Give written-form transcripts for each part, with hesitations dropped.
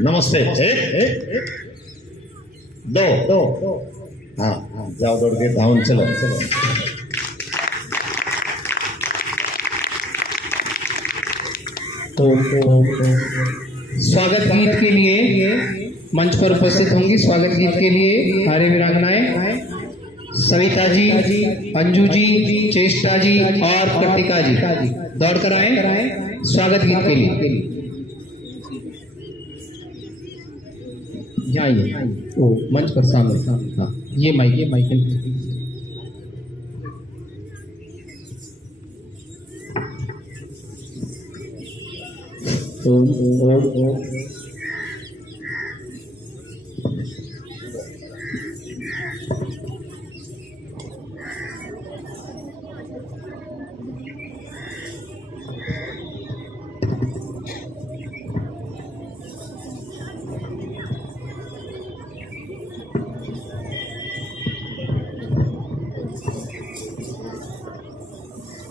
नमस्ते। दो हाँ जाओ दौड़ के धावन चलो चलो। तो स्वागत गीत के लिए मंच पर उपस्थित होंगी। स्वागत गीत के लिए हमारे वीरांगनाएं सविता जी, अंजू जी, चेष्टा जी और कृतिका जी दौड़ कर आए स्वागत गीत के लिए। जाइए वो मंच पर सामने। हाँ ये माइक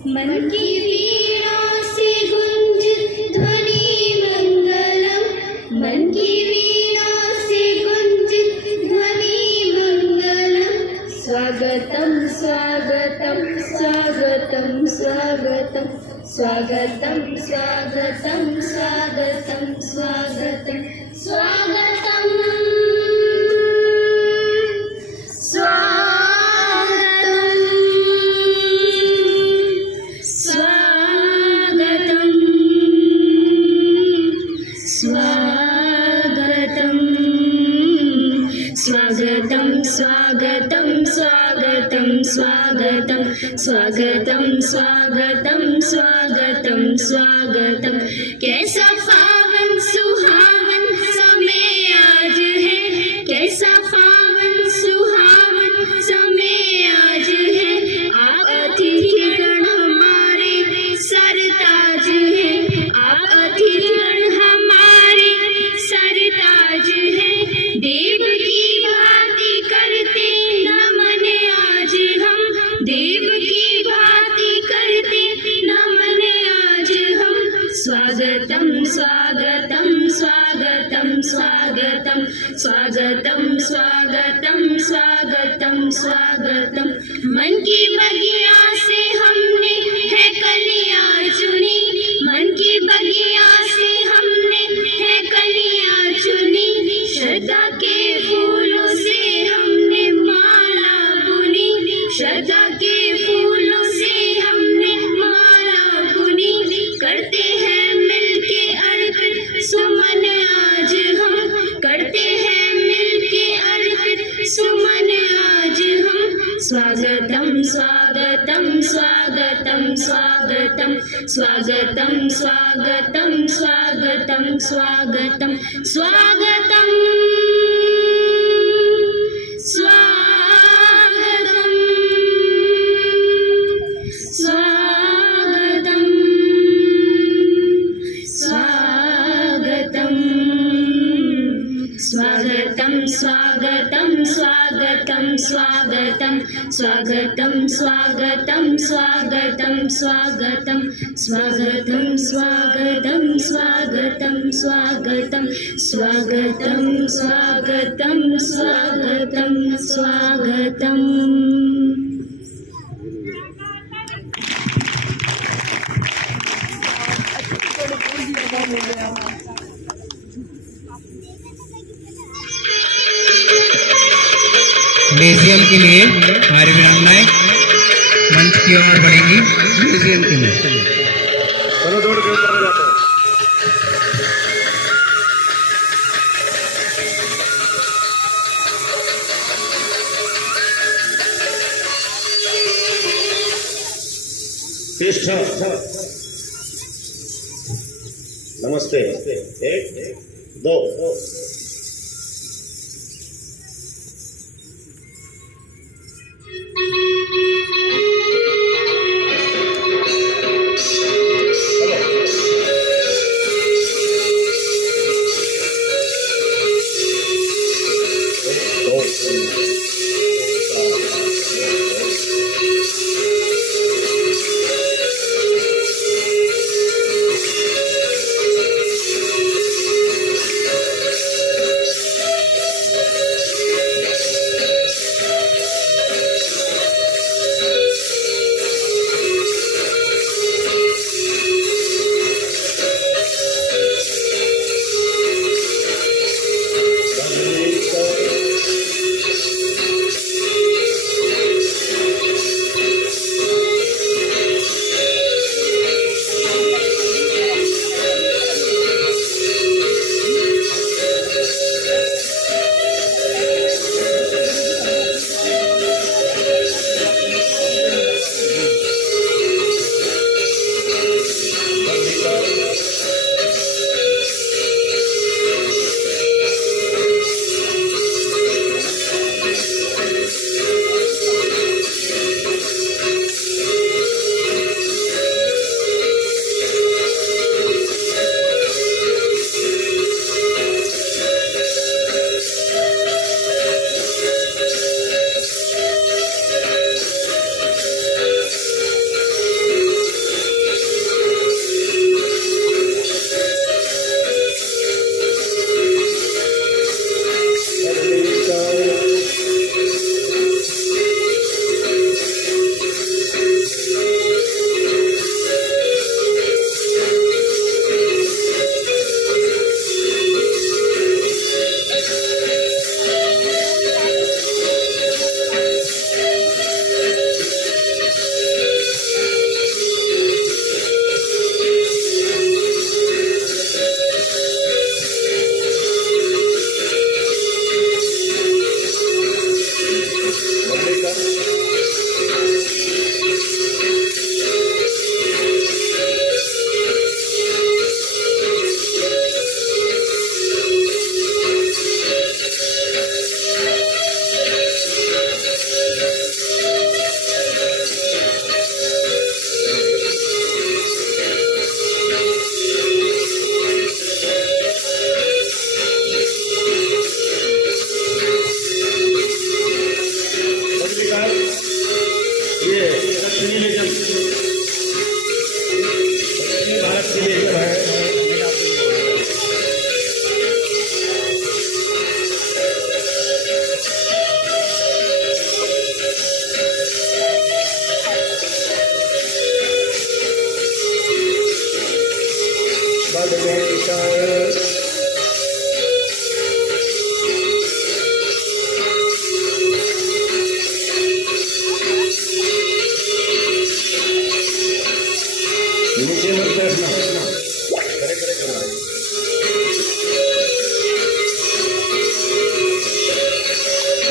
मन की वीणा से गुंज ध्वनि मंगलम, मन की वीणा से गुंज ध्वनि मंगलम। स्वागतम स्वागतम स्वागतम स्वागतम स्वागतम स्वागतम स्वागतम स्वागतम स्वागतम स्वागतम स्वागतम स्वागतम स्वागतम स्वागतम स्वागतम स्वागतम। कैसा पावन सुहावन समय आज है, कैसा पावन सुहावन समय आज है। आप अतिथिगण हमारे सरताज है, आप अतिथिगण हमारे सरताज है। देव की भांति करते नमन आज हम, देव की भांति करते नमन आज हम। स्वागतम स्वागतम स्वागतम स्वागतम स्वागतम स्वागतम स्वागतम स्वागतम। मन की बगिया से हमने है कलियां चुनी, मन की बगिया से हमने है कलियां चुनी। श्रद्धा के फूलों से हमने माला बुनी, श्रद्धा के फूलों से हमने माला बुनी। करते हैं मिलके अर्पित सुमन आज हम, करते हैं मिलके अर्पित सुमन आज हम। स्वागतम स्वागतम स्वागतम स्वागतम स्वागतम स्वागतम स्वागतम स्वागतम स्वागतम स्वागतम स्वागतम स्वागतम स्वागतम स्वागतं स्वागतं स्वागतं स्वागतं स्वागतं स्वागतं स्वागतं स्वागतं स्वागतं स्वागतं स्वागतं स्वागतं स्वागतं स्वागतम्। म्यूजियम के लिए हमारी वीरांगनाएं मंच की ओर बढ़ेंगी। म्यूजियम के लिए चलो दौड़ के ऊपर जाते हैं। नमस्ते। एक दो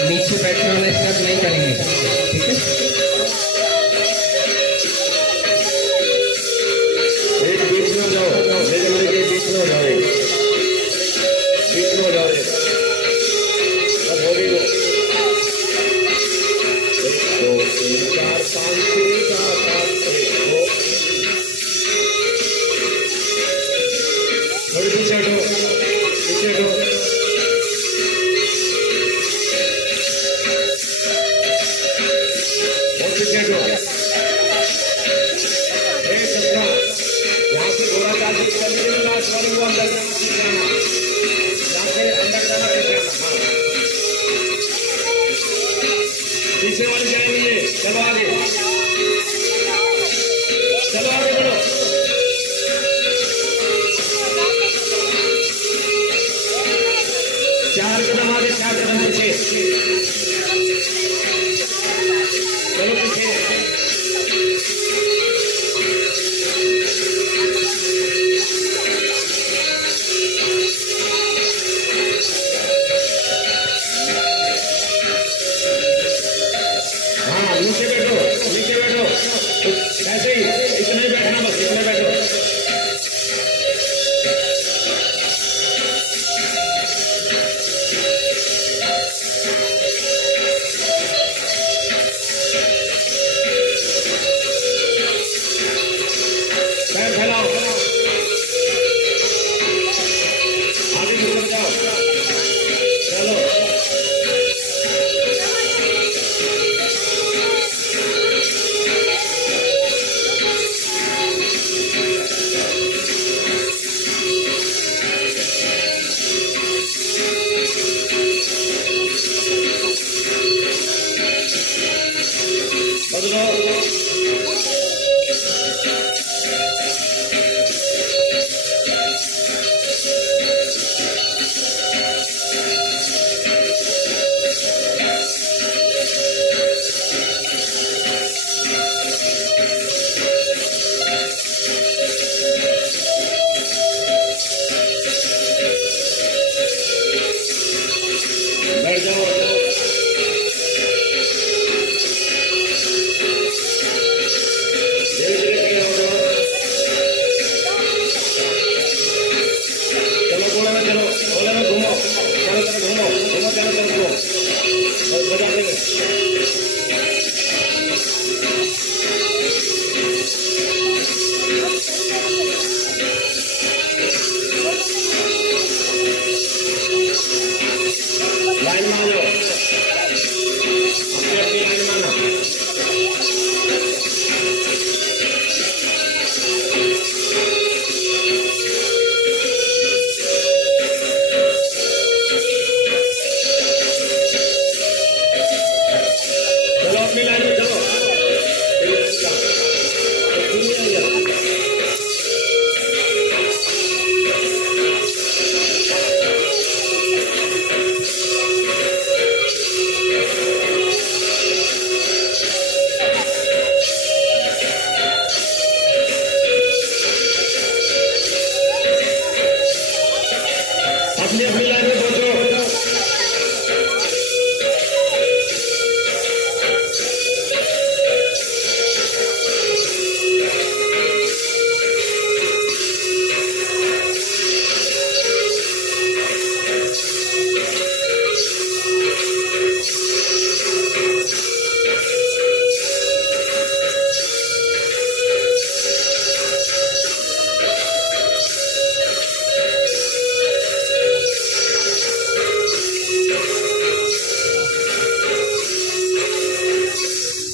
नीचे बैठने वाला स्टार्ट नहीं करेंगे, ठीक है। एक बीच में हो जाओ, ले जमने के बीच में हो जाओ, बीच में हो जाओ। अब हो गई 1 2 3 4 5 6 7 8 थोड़ी पीछे हटो, पीछे हटो। पीछे वाले जाएंगे ये, चलो आगे, चलो आगे बढ़ो। चार कदम आगे, चार कदम पीछे, चलो पीछे। हाँ नीचे बैठो, नीचे बैठो, ऐसे ही इतने बैठना, बस इतने बैठो। पैर फैलाओ, आगे निकल जाओ, चलो। बदलो, बैठ जाओ, धीरे धीरे खड़े हो जाओ, चलो गोले में चलो, गोले में घूमो, चारों तरफ घूमो, घूमो चारों तरफ घूमो, बस बजा देंगे। लाइन में आ जाओ, अपनी अपनी लाइन में आना। चलो अपनी लाइन में चलो, अपनी अपनी लाइन में पहुंचो।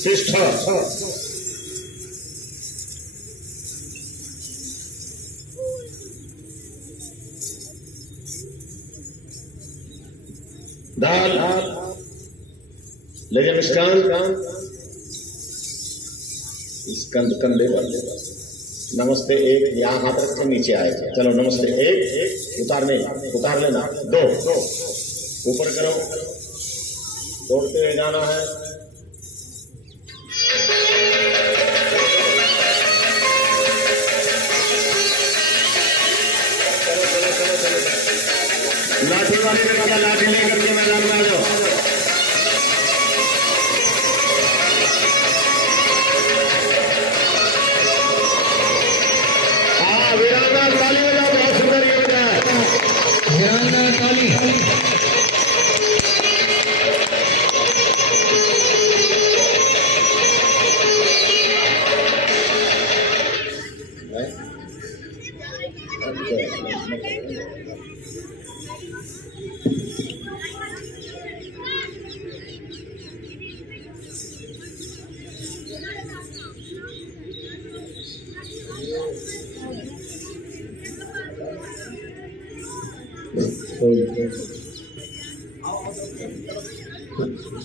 शिष्ठा दाल ले जा मिष्टान, स्कंद कंधे वाले, नमस्ते एक, यहाँ हाथ रख के नीचे आए, चलो नमस्ते एक, उतारने, उतार लेना, दो, ऊपर करो, दौड़ते हुए जाना है। लाठी वाले ने कहा लाठी लेकर के मैदान में आ जाओ। हाँ वीरांगना ताली बजाओ, बहुत सुंदर ये बजा है, वीरांगना ताली।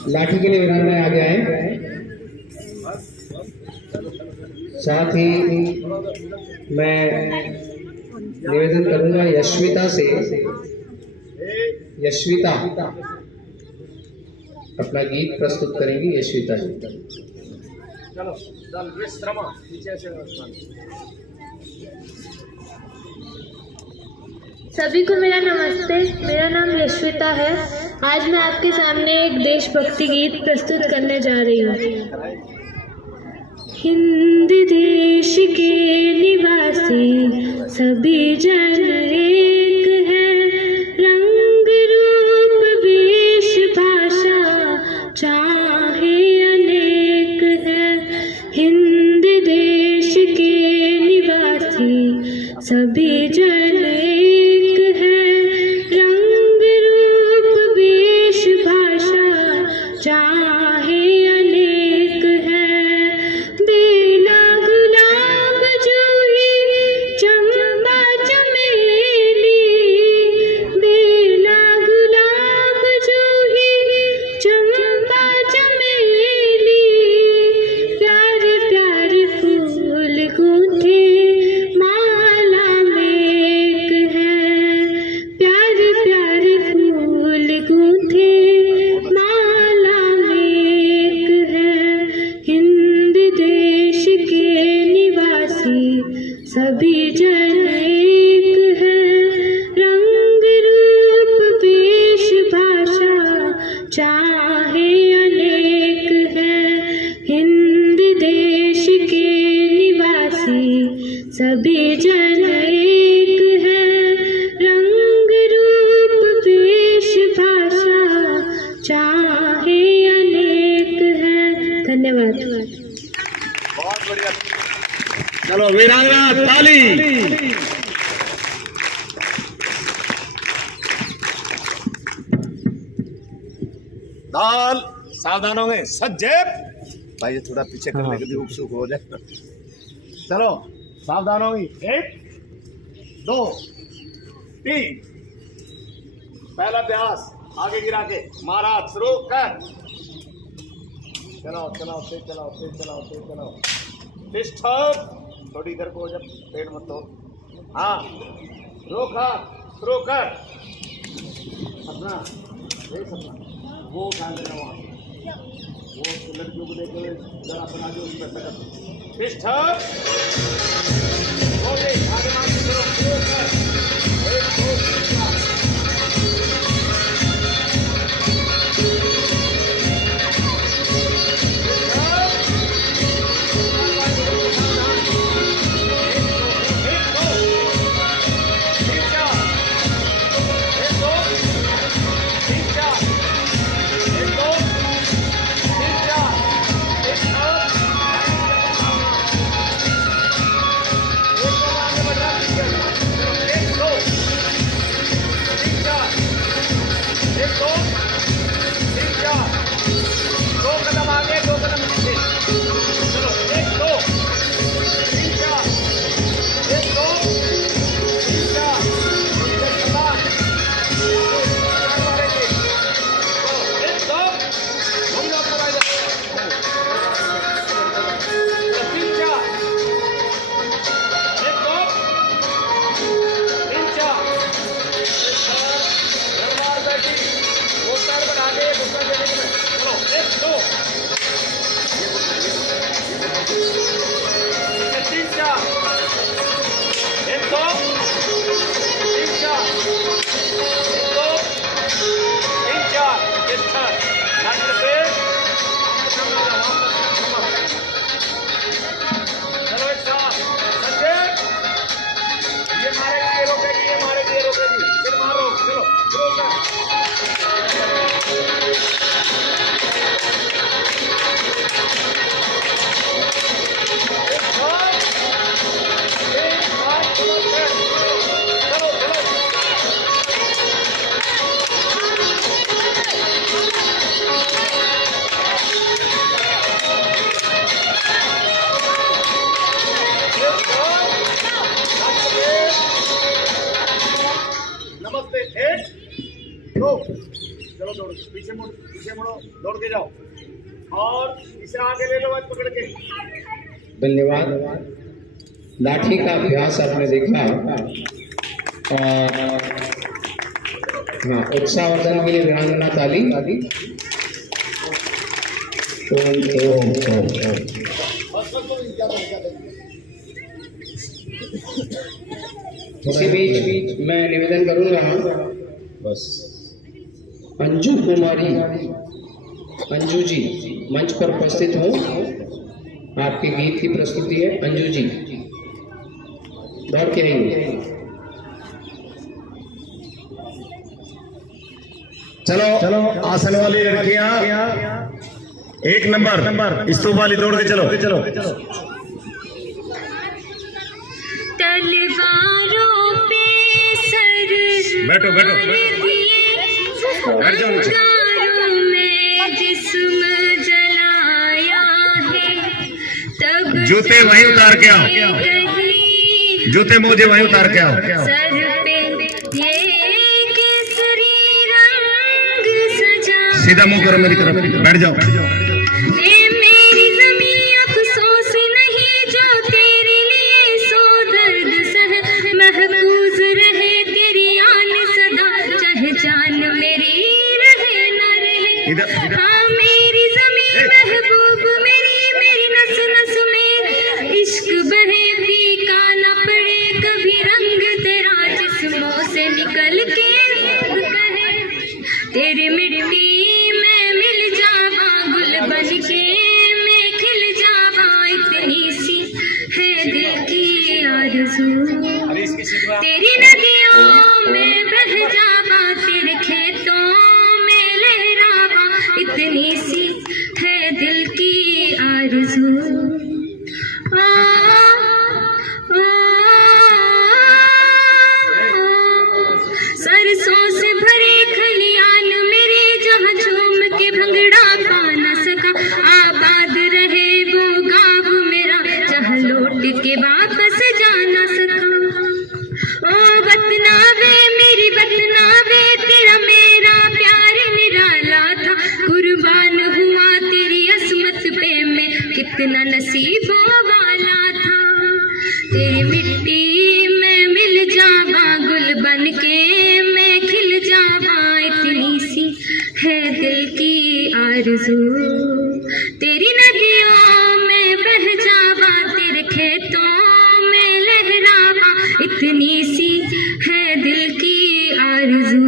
लाठी के लिए वीरांगनाएं आगे आए। साथ ही मैं निवेदन करूंगा यशविता से, यशविता अपना गीत प्रस्तुत करेंगी। यशविता जी चलो चल विश्राम नीचे से। सभी को मेरा नमस्ते। मेरा नाम यशविता है। आज मैं आपके सामने एक देशभक्ति गीत प्रस्तुत करने जा रही हूँ। हिंद देश के निवासी सभी जन एक है, रंग रूप वेश भाषा चाहे अनेक है। हिंद देश के निवासी सभी जन एक है, रंग रूप वेश भाषा चाहे अनेक है। बेला गुलाब जूही चंपा चमेली, बेला गुलाब जूही चंपा चमेली, प्यारे प्यारे फूल गूंथे माला में एक है, प्यारे प्यारे फूल गूंथे माला में एक है। हिंद देश के निवासी सभी जन एक है, रंग रूप वेश भाषा चाहे अनेक है। हिंद देश के निवासी सभी जन एक है, रंग रूप वेश भाषा चाहे अनेक है। धन्यवाद। बहुत बढ़िया। चलो वीरांगना ताली। दाल सावधान होंगे सज्जे भाई, ये थोड़ा पीछे करने के लिए उत्सुक हो जाए। चलो सावधान होंगी। 1 2 3। पहला अभ्यास आगे गिरा के महाराज शुरू कर। चलाओ चलाओ तेज चलाओ तेज चलाओ तेज चलाओ। डिस्टर्ब थोड़ी इधर को जब पेड़ मत हो। हाँ रोका शुरू कर। अपना सपना वो उठा लेना वहाँ, वो लड़कियों को देख जरा बना दो उसमें सकत। डिस्टर्ब आगे आगे शुरू कर। 1 2 3 4। Let's go! पीछे मुड़ो, दौड़ के जाओ और इसे आगे ले लो, पकड़ के। धन्यवाद। लाठी का अभ्यास आपने देखा और हाँ, उत्साहवर्धन के लिए वीरांगना ताली। ओम ओम ओम ओम। इसी बीच मैं निवेदन करूंगा बस अंजू कुमारी, अंजू जी मंच पर उपस्थित हो, आपके गीत की प्रस्तुति है। अंजू जी दौड़ के रहेंगे। चलो आसन वाली लड़कियां 1 नंबर, स्तूप वाली दौड़ के चलो। तलवारों पे सर बैठो बैठ जाओ नीचे। अंगारों में जिस्म जलाया है, तब जूते वहीं उतार के आओ, जूते मोजे वहीं उतार के आओ। सर पे ये केसरी रंग सजा, सीधा मुंह करो मेरी तरफ, बैठ जाओ। ए मेरी ज़मीं अफसोस नहीं जो तेरे लिए सो दर्द सह, महफूज रहे तेरी आन सदा, चाहे जान मेरी रहे न रहे। हाँ मेरी ज़मीं महबूब मेरी नस नस में इश्क बहे, फीका न पड़े कभी रंग तेरा, जिस्मों से निकल के कहे तेरी मिट्टी में मिल जावा, गुल बन के मैं खिल जावा, इतनी सी है दिल की आरज़ू, तेरी नदियों में बह जावा, तेरे खेतों में लहरावा, इतनी सी है दिल की आरज़ू। सरसों से भरे खलियान मेरे, जहाँ झूम के भंगड़ा पा न सका, आबाद रहे वो गाँव मेरा, जहाँ लौट के वापस जा न सका। ओ बतनावे मेरी बतनावे, तेरा मेरा प्यार निराला था, कुर्बान हुआ तेरी असमत पे मैं, कितना नसीबों वाला था, तेरी मिट्टी में मिल जावा, गुल बन के मैं खिल जावा, इतनी सी है दिल की आरज़ू, तेरी नदियों में बह जावा, तेरे खेतों में लहरावा, इतनी सी है दिल की आरज़ू।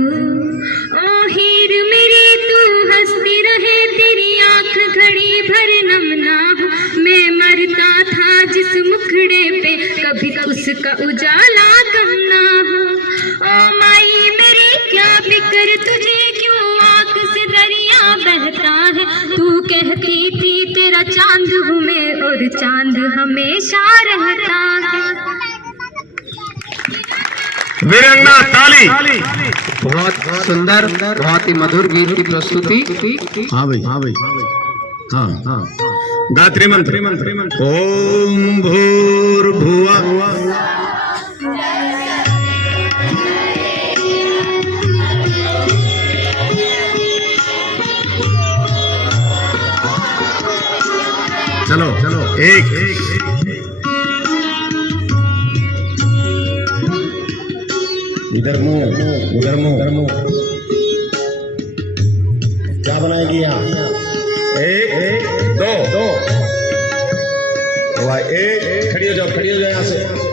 ओ हीर मेरी तू हंसती रहे, तेरी आंख घड़ी भर नम ना हो, मैं मरता था जिस मुखड़े पे, कभी उसका उजाला कम ना हो। ओ माई मेरी क्या फिक्र तुझे, क्यों आंख से दरिया बहता है, तू कहती थी तेरा चांद हूँ मैं, और चांद हमेशा रहता है। वीरांगना ताली। बहुत सुंदर, बहुत ही मधुर गीत की प्रस्तुति। हाँ भाई हाँ गायत्री मंत्र। ओम भूर्भुवः चलो एक इधर मुंह क्या बनाएगी यहाँ? एक दो एक खड़ी हो जाओ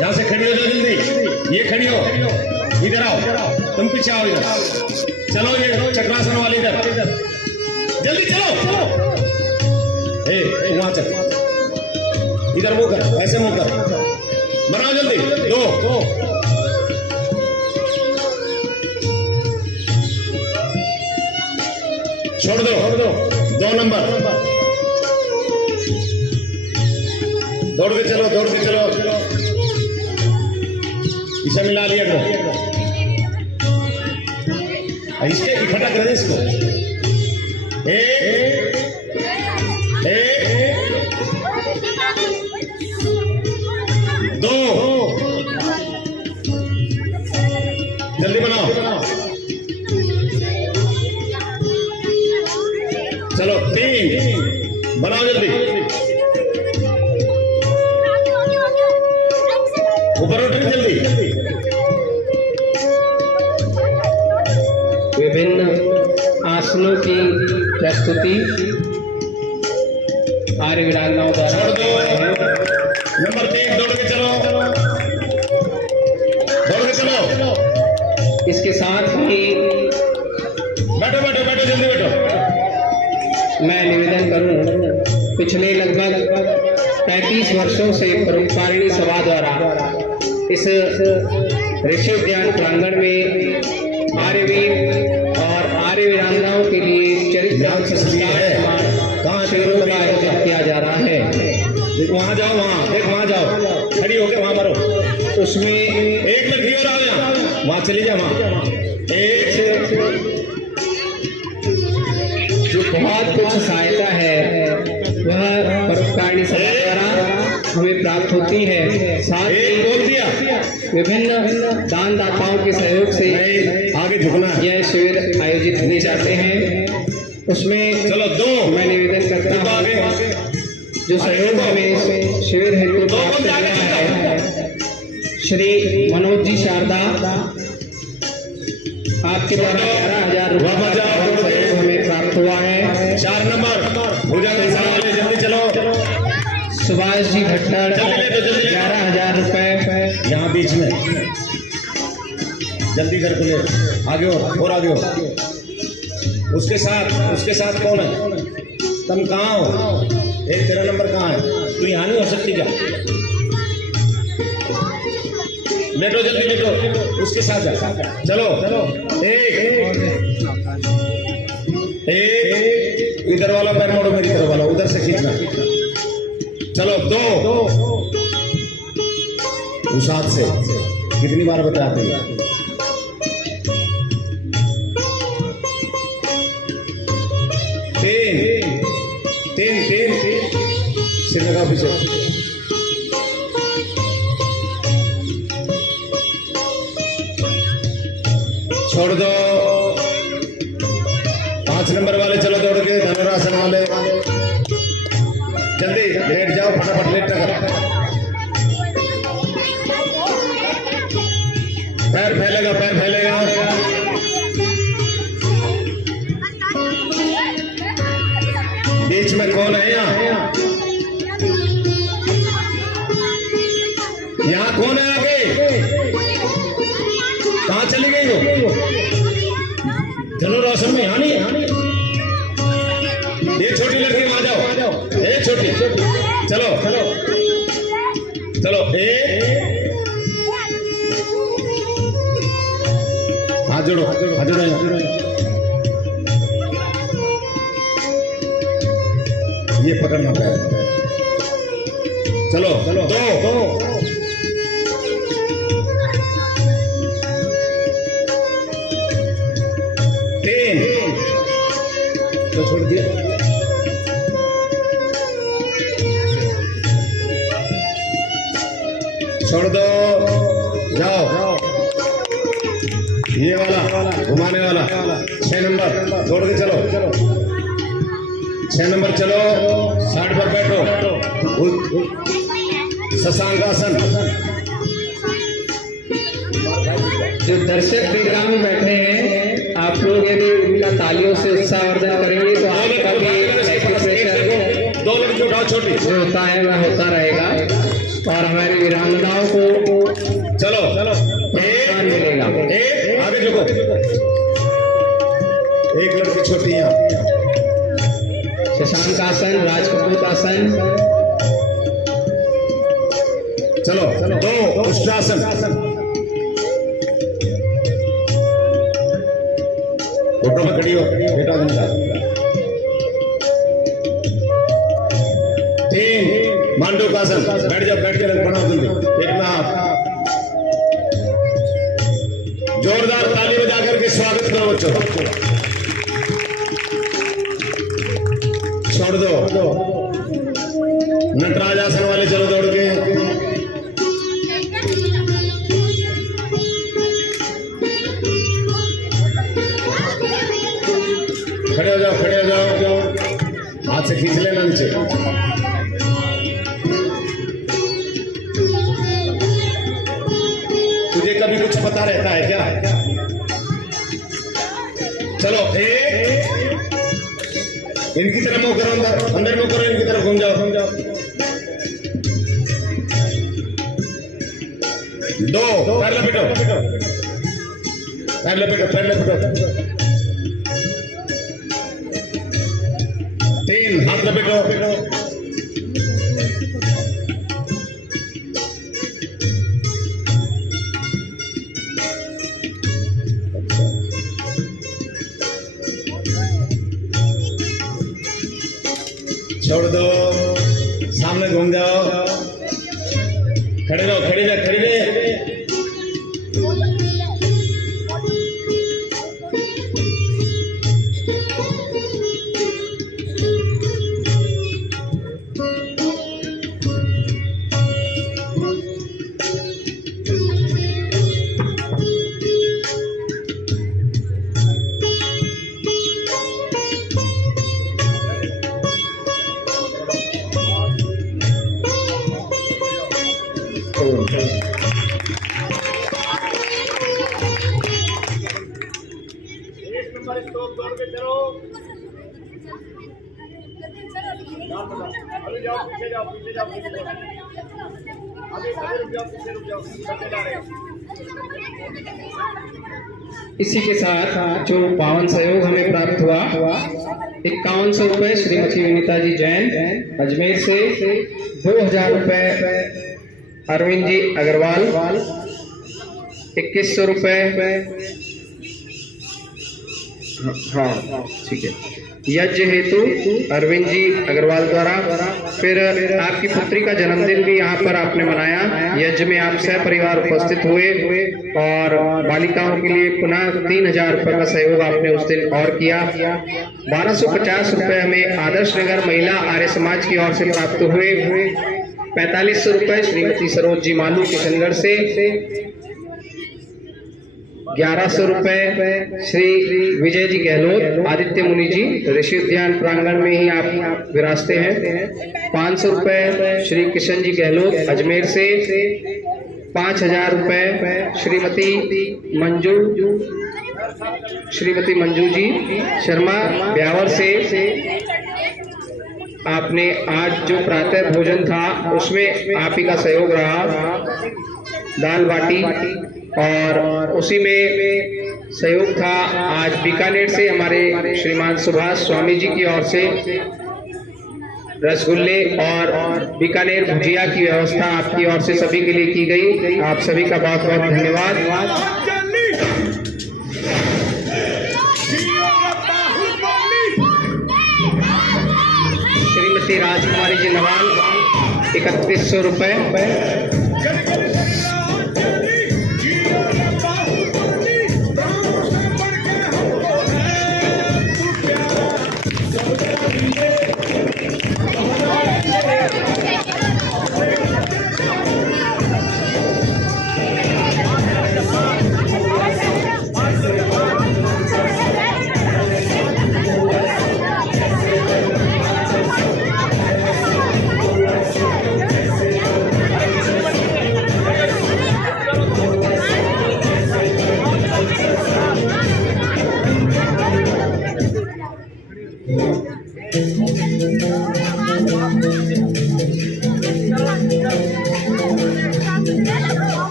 यहाँ से खड़ी हो जाओ जल्दी, ये खड़ी हो, इधर आओ, तुम पीछे आओ इधर, चलो ये चक्रासन वाले इधर जल्दी चलो, वहां चल, इधर मुंह कर, ऐसे मुंह कर, बनाओ जल्दी, दो छोड़ दो 2 नंबर, दौड़ के चलो, इसे मिला लिया करो, इसके इकट्ठा कर दे इसको, दो, जल्दी बनाओ, आर्य वीरांगनाओं द्वारा छोड़ दो। नंबर 3 दौड़ के चलो, दौड़ के चलो। इसके साथ ही बैठो बैठो बैठो, जल्दी बैठो। मैं निवेदन करूं, पिछले लगभग 35 वर्षों से परोपकारिणी सभा द्वारा इस ऋषि उद्यान प्रांगण में आर्यवीर और आर्य वीरांगनाओं के लिए चरित्र संस्कार शिविरों का आयोजन किया जा रहा है। वहां जाओ, वहां देख, वहां जाओ, खड़ी होके वहां मारो। उसमें एक लड़की और आ गया, वहां चली जा, वहां एक जो बहुत कुछ सहायता है वह परोपकारिणी सभा द्वारा हमें प्राप्त होती है। साथ एक बोल दिया, विभिन्न दान दाताओं के सहयोग से आगे झुकना है। यह शिविर आयोजित किए जाते हैं। उसमें चलो 2 मैं निवेदन करता हूँ, आगे जो सहयोग हमें इस शिविर हेतु प्राप्त हुआ है, श्री मनोज जी शारदा, आपके द्वारा 11,000 रुपये का सहयोग हमें प्राप्त हुआ है। 4 नंबर भुजा के सामने, जल्दी चलो। सुभाष जी भट्टर 11,000 रुपये। यहाँ बीच में जल्दी कर ले, आगे और आगे हो। उसके साथ कौन है? तुम कहाँ हो? एक तेरा नंबर कहाँ है? तू यहाँ नहीं हो सकती क्या? लेटो, जल्दी लेटो, उसके साथ जा। चलो एक इधर वाला पैर मोड़ो, मेरी तरफ वाला उधर से खींचना। चलो 2 उस हाथ से, कितनी बार बताते हैं? 3 सिर लगा पीछे। छोड़ दो। 5 नंबर वाले चलो दौड़ के, धनुरासन वाले जल्दी लेट जाओ, फटाफट लेट कर। पैर फैलेगा। बीच में कौन है? यहाँ कौन है? आगे कहाँ चली गई हो? धनुरासन में यहाँ नहीं। ये छोटी लड़की वहां जाओ, एक छोटी। चलो हाथ जोड़ो। ये पकड़ना पैर। चलो 2 3 तो छोड़ दिया। छोड़ दो, जाओ। ये वाला घुमाने वाला 6 नंबर दौड़ के चलो। 6 नंबर चलो, 60 पर बैठो, शशांकासन। जो दर्शक दीर्घा में बैठे हैं, आप लोग यदि उनका तालियों से उत्साहवर्धन करेंगे तो आपका भी प्रेशर 2 लड़की उठाओ, छोटी जो होता है वह होता रहेगा और हमारी वीरांगनाओं को चलो प्रोत्साहन मिलेगा। आगे झुको। एक लड़की छोटी यहाँ, शशांकासन, राजकपूत आसन। चलो 2 उष्ट्रासन। फोटो में खड़ी हो बेटा जनता। 3 मांडूकासन। बैठ जाओ, बैठ के बनाओ जल्दी। एक में हाथ। जोरदार ताली बजा करके स्वागत करो बच्चों। छोड़ दो। नटराज आसन वाले चलो दौड़ के। खड़े हो जाओ। हाथ से खींच लेना नीचे। तुझे कभी कुछ पता रहता है क्या? चलो इनकी तरफ मुंह करो, अंदर मुंह करो, इनकी तरफ घूम जाओ, घूम जाओ। 2 पैर लपेटो, पैर लपेटो, पैर लपेटो। 3 हाथ लपेटो। छोड़ दो, सामने घूम जाओ, खड़े रहो, खड़ी रहे, खड़ी रहे। इसी के साथ जो पावन सहयोग हमें प्राप्त हुआ 5100 रुपये श्रीमती विनीता जी जैन अजमेर से, 2000 रुपये अरविंद जी अग्रवाल, 2100 रुपये, हाँ ठीक है, यज्ञ हेतु अरविंद जी अग्रवाल द्वारा। फिर आपकी पुत्री का जन्मदिन भी यहाँ पर आपने मनाया, यज्ञ में आप सह परिवार उपस्थित हुए और बालिकाओं के लिए पुनः 3000 रुपये का सहयोग आपने उस दिन और किया। 1250 रुपये हमें आदर्श नगर महिला आर्य समाज की ओर से प्राप्त हुए। 4500 रुपये श्रीमती सरोज जी मालू किशनगढ़ से। 1100 रुपये श्री विजय जी गहलोत आदित्य मुनि जी ऋषि उद्यान प्रांगण में ही आप विराजते हैं। 500 रुपये श्री किशन जी गहलोत अजमेर से। 5000 रुपये श्रीमती मंजू जी शर्मा ब्यावर से। आपने आज जो प्रातः भोजन था उसमें आप ही का सहयोग रहा, दाल बाटी, और उसी में सहयोग था आज बीकानेर से हमारे श्रीमान सुभाष स्वामी जी की ओर से रसगुल्ले और बीकानेर भुजिया की व्यवस्था आपकी ओर से सभी के लिए की गई। आप सभी का बहुत बहुत धन्यवाद। श्रीमती राजकुमारी जी नवाल 3100 रुपये।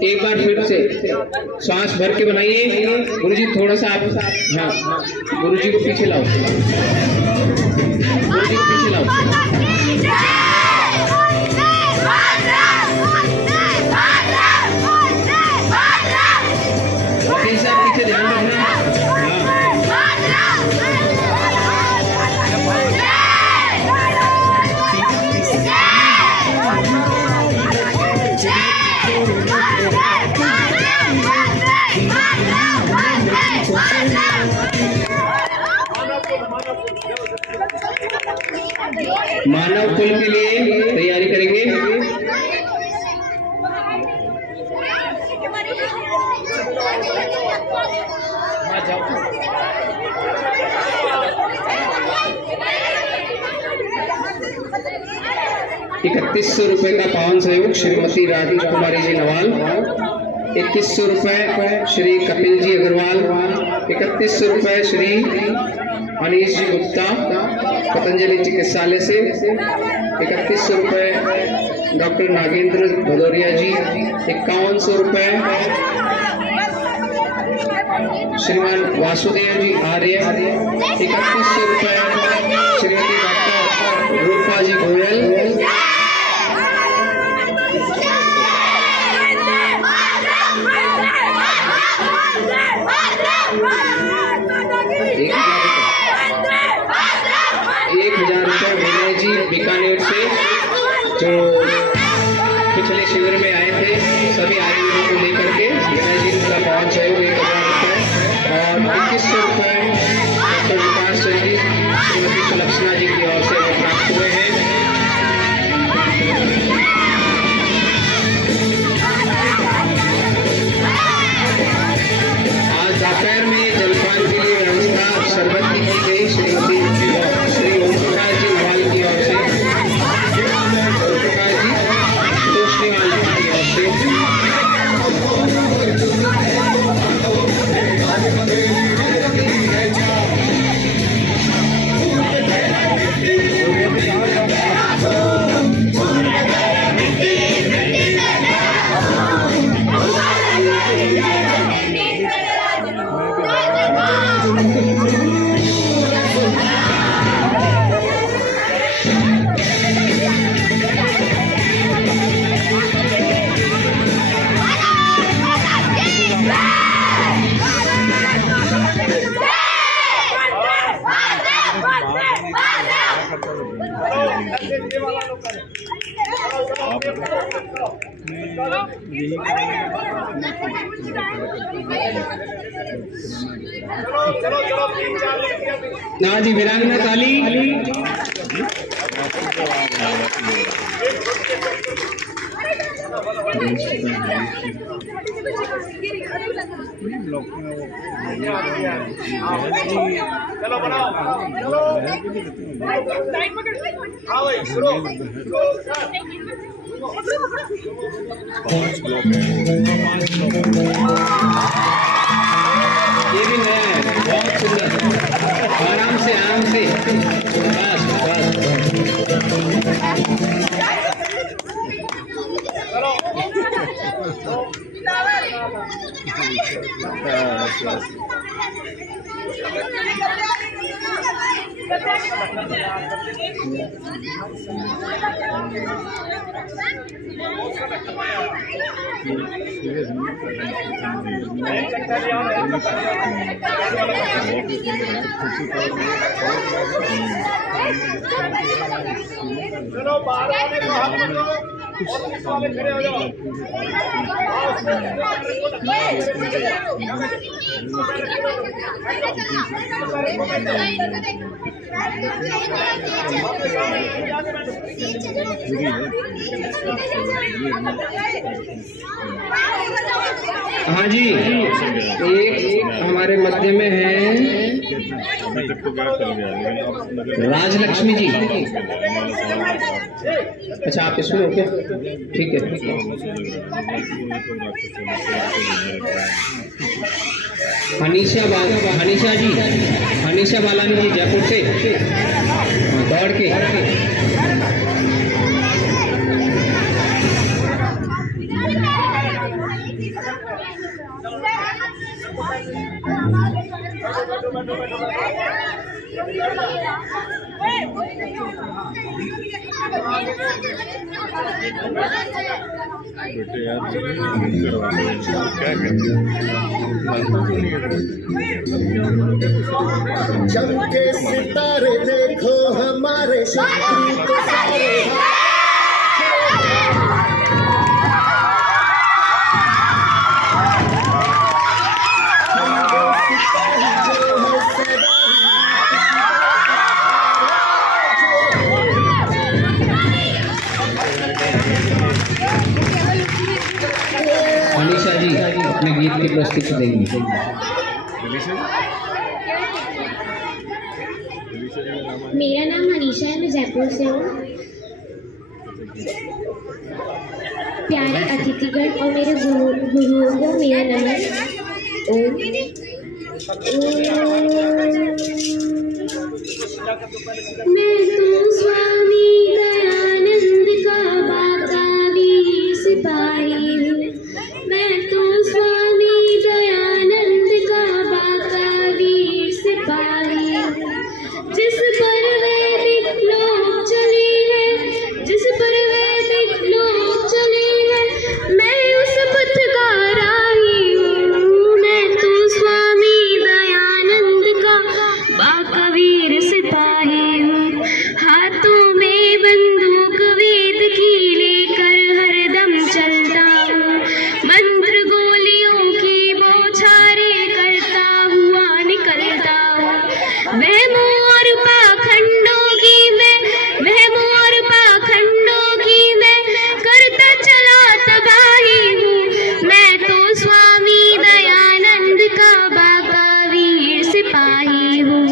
एक बार फिर से सांस भर के बनाइए। गुरुजी थोड़ा सा आप, हाँ गुरुजी को पीछे लाओ, गुरुजी को पीछे लाओ। वकील साहब पीछे ध्यान रखना। मानव कुल के लिए तैयारी करेंगे। 3100 रुपए का पावन सहयोग श्रीमती राजेश कुमारी जी नवाल। 2100 रुपए श्री कपिल जी अग्रवाल। 3100 रुपए श्री अनीश जी गुप्ता पतंजलि चिकित्सालय से। 3100 रुपए डॉक्टर नागेंद्र भदौरिया जी। 5100 रुपए श्रीमान वासुदेव जी आर्य। 3100 रुपए श्रीमती डॉक्टर रूपा जी गोयल। विनय जी बीकानेर से जो पिछले शिविर में आए थे, सभी आयुर्वेदों को लेकर के विनय जी का पावन सहयोग 1000 रुपए और 2100 रुपए डॉक्टर विकास चंद जी श्रीमती सुलक्षणा जी की ओर से प्राप्त हुए हैं। आज दोपहर में जलपान के लिए व्यवस्था शरबत की गई श्रीमती श्री ओम प्रकाश जी नवाल की ओर से। ओम प्रकाश जी तोषनीवाल जी की ओर से। ना जी वीरांगना काली। चलो बनाओ, चलो हाँ भाई शुरू। ये भी नया है, बहुत सुंदर। आराम से बस चलो बाहर आने को हाथ में दो, ऑफिस वाले खड़े हो जाओ। हाँ जी, एक हमारे मध्य में है राजलक्ष्मी जी। अच्छा आप इसमें हो क्या? ठीक है। हनीशा बालानी जी जयपुर से दौड़ के। बेटे यार क्या चमके सितारे देखो हमारे शक्ति तो सारे कुछ देंगे। मेरा नाम मनीषा है, मैं जयपुर से हूँ। प्यारे अतिथिगण और मेरे गुरुओं को मेरा नमन। मैं तो स्वामी दयानंद का बाकावीर सिपाही हूँ। मैं तो स्वामी दयानंद का बाकावीर सिपाही हूँ। जिस पर वैदिक लोग चले हैं, जिस पर वैदिक लोग चले हैं, मैं उस पथ का राही हूँ। मैं तो स्वामी दयानंद का बाकावीर सिपाही हूँ। हाथों में बंदूक वेद की लेकर हरदम चलता हूँ। मंत्र गोलियों की बौछारें करता हुआ निकलता हूँ। वहमों और पाखंडों की मैं करता चला तबाही हूँ। मैं तो स्वामी दयानंद का बाकावीर सिपाही हूँ।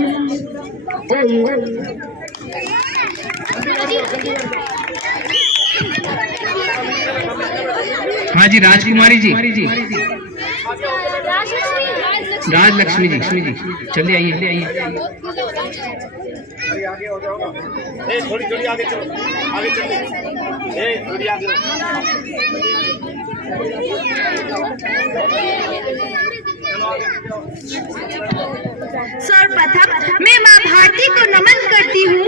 हाँ जी, राजकुमारी जी, राजलक्ष्मी जी, चलिए आइए। आगे हो जाओ, थोड़ी आगे चलो, आगे चलो, थोड़ी आगे। सर्वप्रथम मैं माँ भारती को नमन करती हूँ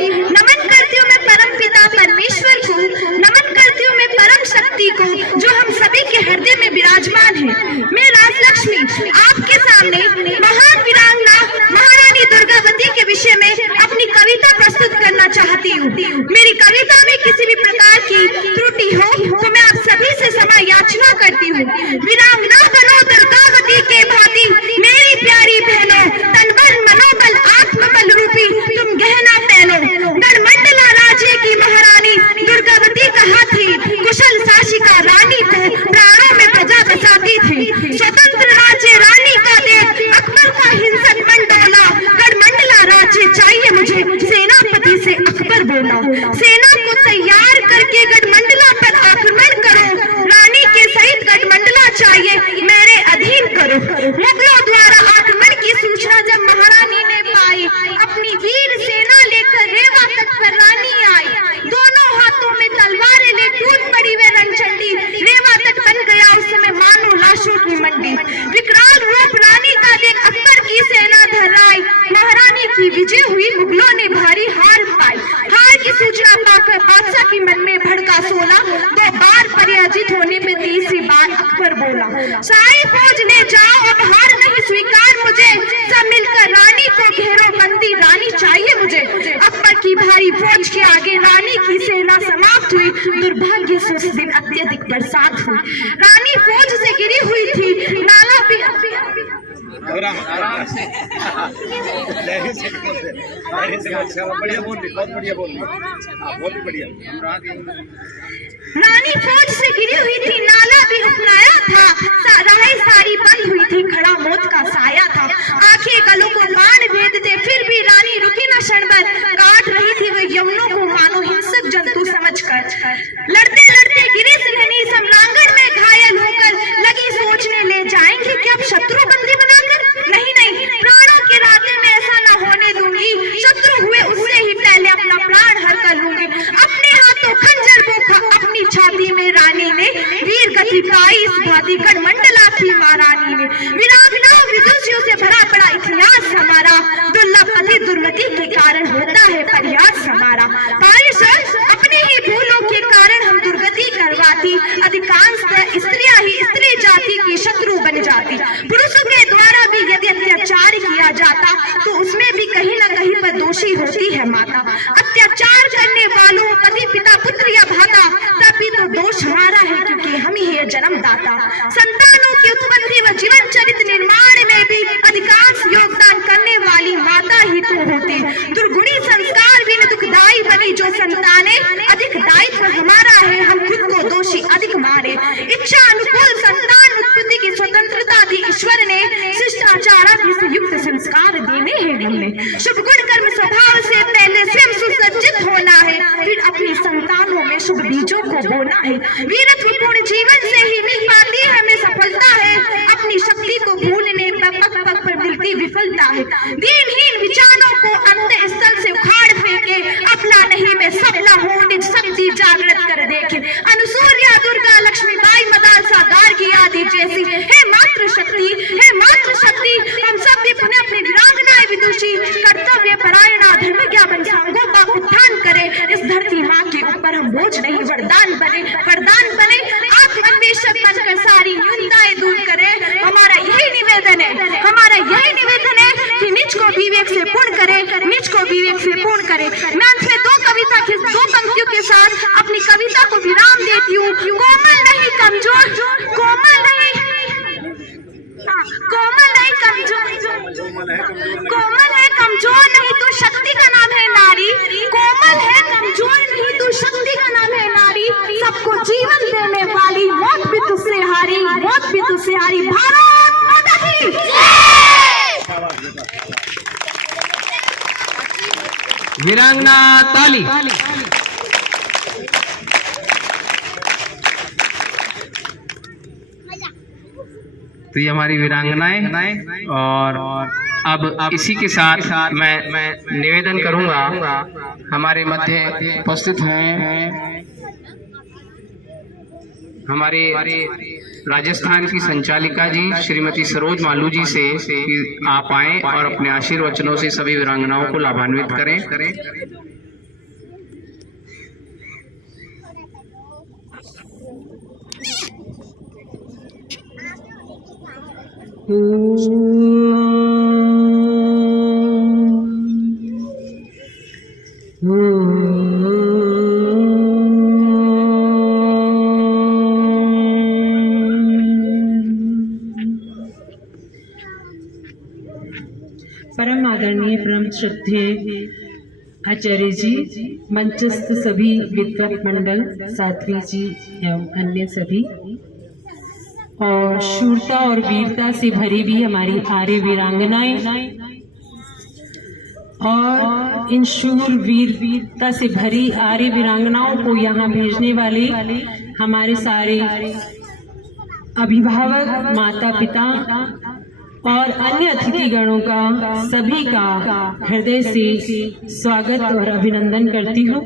मैं परम पिता परमेश्वर को, नमन करती हूँ मैं परम शक्ति को जो हम सभी के हृदय में विराजमान है। मैं राजलक्ष्मी आपके सामने महान वीरांगना महारानी दुर्गावती के विषय में अपनी कविता प्रस्तुत करना चाहती हूँ। मेरी कविता में किसी भी प्रकार की त्रुटि हो तो मैं आप सभी से क्षमा याचना करती हूँ। वीरांगना बनो दुर्गावती के भांति मेरी प्यारी बहनों, तन बल मनोबल आत्मबल रूपी तुम गहना पहनो। गणमंडला राज्य की महारानी दुर्गावती कहा थी, कुशल शासिका रानी को प्राणों में प्रजा बसाती थी। स्वतंत्र राज्य रानी का देव अकबर का हिंसक मन डोला। गणमंडला राज्य चाहिए मुझे, सेनापति से अकबर बोला। सेना को तैयार करके गणमंडला पर आक्रमण करो। रानी के सहित गणमंडला चाहिए, मेरे अधीन करो। मुगलों द्वारा आक्रमण की सूचना जब महारानी ने पाई, अपनी वीर सेना लेकर रेवा तट पर रानी आई। दोनों हाथों में तलवारें ले टूट पड़ी वे रणचंडी। रेवा तट बन गया उस समय मानो लाशों की मंडी। विकराल रूप रानी का देख अकबर की सेना धराई। महारानी की विजय हुई, मुगलों ने भारी हार पाई। हार की सूचना पाकर बादशाह की मन में भड़का सोला। 2 बार पराजित होने पे तीसरी बार अकबर बोला, सारी फौज ले जाओ, अब हार नहीं स्वीकार मुझे। सब मिलकर रानी को घेरो बंदी, रानी चाहिए मुझे। अकबर की भारी फौज के आगे रानी की सेना समाप्त हुई। दुर्भाग्य से उस दिन अत्यधिक बरसात हुई। रानी फौज से गिरी हुई थी। नाला भी आराम से बढ़िया बोल रही, बहुत बढ़िया बोल रही, बहुत बढ़िया। रानी फौज से गिरी हुई थी, नाला भी अपनाया था। राहें सारी बंद हुई थी, खड़ा मौत का साया था। आंखें गलों को बाण भेदते फिर भी रानी रुकी न क्षण भर। काट रही थी वह यमुनों को मानो हिंसक जंतु समझकर। लड़ते लड़ते गिरी सिरहनी समलांगण में घायल होकर लगी सोचने, ले जाएंगे क्या अब शत्रु बंदी बनाकर? नहीं, प्राणों के रास्ते में ऐसा न होने दूंगी। शत्रु हुए उससे ही पहले अपना प्राण हर कर लूंगी। अपने हाथों खंजर को अपनी छाती में रानी ने वीर गति पाई। इस भांति गणमंडला थी महारानी ने। वीरांगनाओं विदुषियों से भरा पड़ा इतिहास हमारा। दुर्लभ पति दुर्मति के कारण होता है प्रयास हमारा। पारिषद अपनी ही भूलों के कारण हम दुर्गति करवाती। अधिकांश स्त्रियां ही स्त्री जाति की शत्रु बन जाती। पुरुषों के द्वारा भी यदि अत्याचार किया जाता तो उसमें भी कहीं न कहीं पर दोषी होती है माता। अत्याचार करने वालों पति पिता पुत्र या भाता, तभी तो दोष हमारा है क्योंकि हम ही है जन्मदाता। संतानों की उत्पत्ति व जीवन चरित्र निर्माण में भी अधिकांश योगदान करने वाली माता ही तो होती। दुर्गुणी संस्कार भी दुखदायी बनी जो संतानें, अधिक दायित्व हमारा है, हम खुद को दोषी अधिक मारे। इच्छा अनुकूल संतान उत्पत्ति की स्वतंत्रता दी ईश्वर ने। शुभ बीजों को बोना है। वीरत्वपूर्ण जीवन से ही मिल पाती है हमें सफलता है, अपनी शक्ति को भूलने पर पग पग पर मिलती विफलता है। दीनहीन विचारों को अंत स्थल से उखाड़ फेंके, अपना नहीं मैं सबला हूँ निज शक्ति जागृत कर देखे। अनुसूया, दुर्गा, लक्ष्मीबाई, मदालसा, गार्गी आदि जैसी है मातृशक्ति, है मातृशक्ति। हम सब भी अपने अपने वीरांगनाएं विदुषी, कर्तव्य परायणा, धर्मज्ञा बन सांगों का उत्थान करे। इस धरती माँ के ऊपर हम बोझ नहीं वरदान बने, वरदान बने। आत्मन्वेषक बनकर सारी न्यूनताएं दूर करे। हमारा यही निवेदन है, हमारा यही निवेदन है कि निज को विवेक से पूर्ण करे, निज को विवेक से पूर्ण करे। मैं अंत में दो पंक्तियों के साथ अपनी कविता को विराम देती हूँ। कोमल नहीं कमजोर, कोमल नहीं कमजोर, कोमल है कमजोर नहीं तो शक्ति का नाम है नारी। कोमल है कमजोर नहीं तो शक्ति का नाम है नारी। सबको जीवन देने वाली, मौत भी तुझसे हारी, मौत भी तुझसे हारी। भारत माता की वीरांगना ताली। तो ये हमारी वीरांगनाएं, और अब इसी के साथ मैं निवेदन करूंगा, हमारे मध्य उपस्थित हैं हमारे राजस्थान की संचालिका जी श्रीमती सरोज मालू जी से कि आप आएं और अपने आशीर्वचनों से सभी वीरांगनाओं को लाभान्वित करें। परम आदरणीय, परम श्रद्धेय आचार्य जी, मंचस्थ सभी विद्वत मंडल, साध्वी जी एवं अन्य सभी, और शूरता और वीरता से भरी भी हमारी आर्य वीरांगनाएं, और इन शूर वीरता से भरी आर्य वीरांगनाओं को यहाँ भेजने वाले हमारे सारे अभिभावक, माता पिता और अन्य अतिथिगणों का सभी का हृदय से स्वागत और अभिनंदन करती हूँ।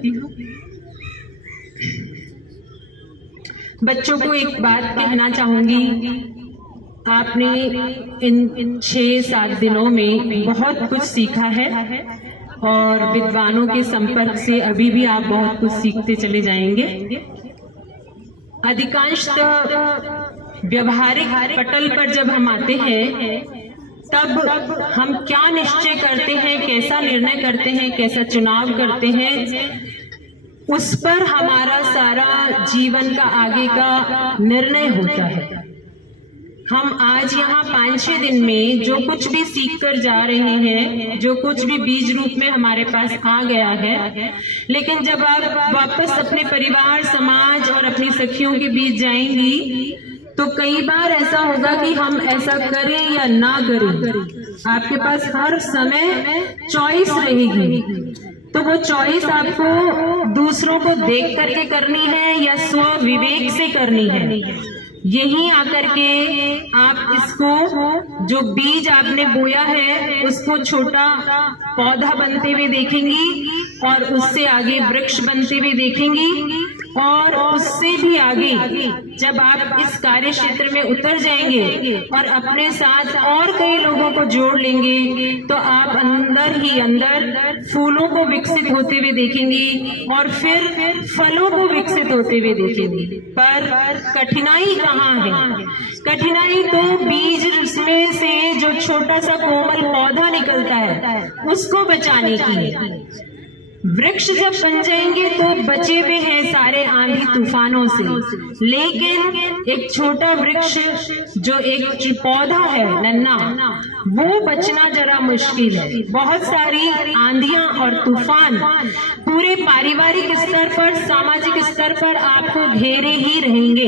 बच्चों को एक बात कहना चाहूंगी, आपने इन 6-7 दिनों में बहुत कुछ सीखा है, और विद्वानों के संपर्क से अभी भी आप बहुत कुछ सीखते चले जाएंगे। अधिकांशतः व्यवहारिक पटल पर जब हम आते हैं तब हम क्या निश्चय करते हैं, कैसा निर्णय करते हैं, कैसा चुनाव करते हैं, उस पर हमारा सारा जीवन का आगे का निर्णय होता है। हम आज यहाँ 5-6 दिन में जो कुछ भी सीख कर जा रहे हैं, जो कुछ भी बीज रूप में हमारे पास आ गया है, लेकिन जब आप वापस अपने परिवार, समाज और अपनी सखियों के बीच जाएंगी तो कई बार ऐसा होगा कि हम ऐसा करें या ना करें। आपके पास हर समय चॉइस रहेगी, तो वो चॉइस आपको दूसरों को देख करके करनी है या स्व विवेक से करनी है। यही आकर के आप इसको, जो बीज आपने बोया है, उसको छोटा पौधा बनते हुए देखेंगी, और उससे आगे वृक्ष बनते हुए देखेंगी, और उससे भी आगे जब आप इस कार्य क्षेत्र में उतर जाएंगे और अपने साथ और कई लोगों को जोड़ लेंगे, तो आप अंदर ही अंदर फूलों को विकसित होते हुए देखेंगी और फिर फलों को विकसित होते हुए देखेंगी। पर कठिनाई कहाँ है? कठिनाई तो बीज में से जो छोटा सा कोमल पौधा निकलता है उसको बचाने की है। वृक्ष जब बन जाएंगे तो बचे हुए हैं सारे आंधी तूफानों से, लेकिन एक छोटा वृक्ष जो एक पौधा है नन्हा, वो बचना जरा मुश्किल है। बहुत सारी आंधियां और तूफान पूरे पारिवारिक स्तर पर, सामाजिक स्तर पर आपको घेरे ही रहेंगे।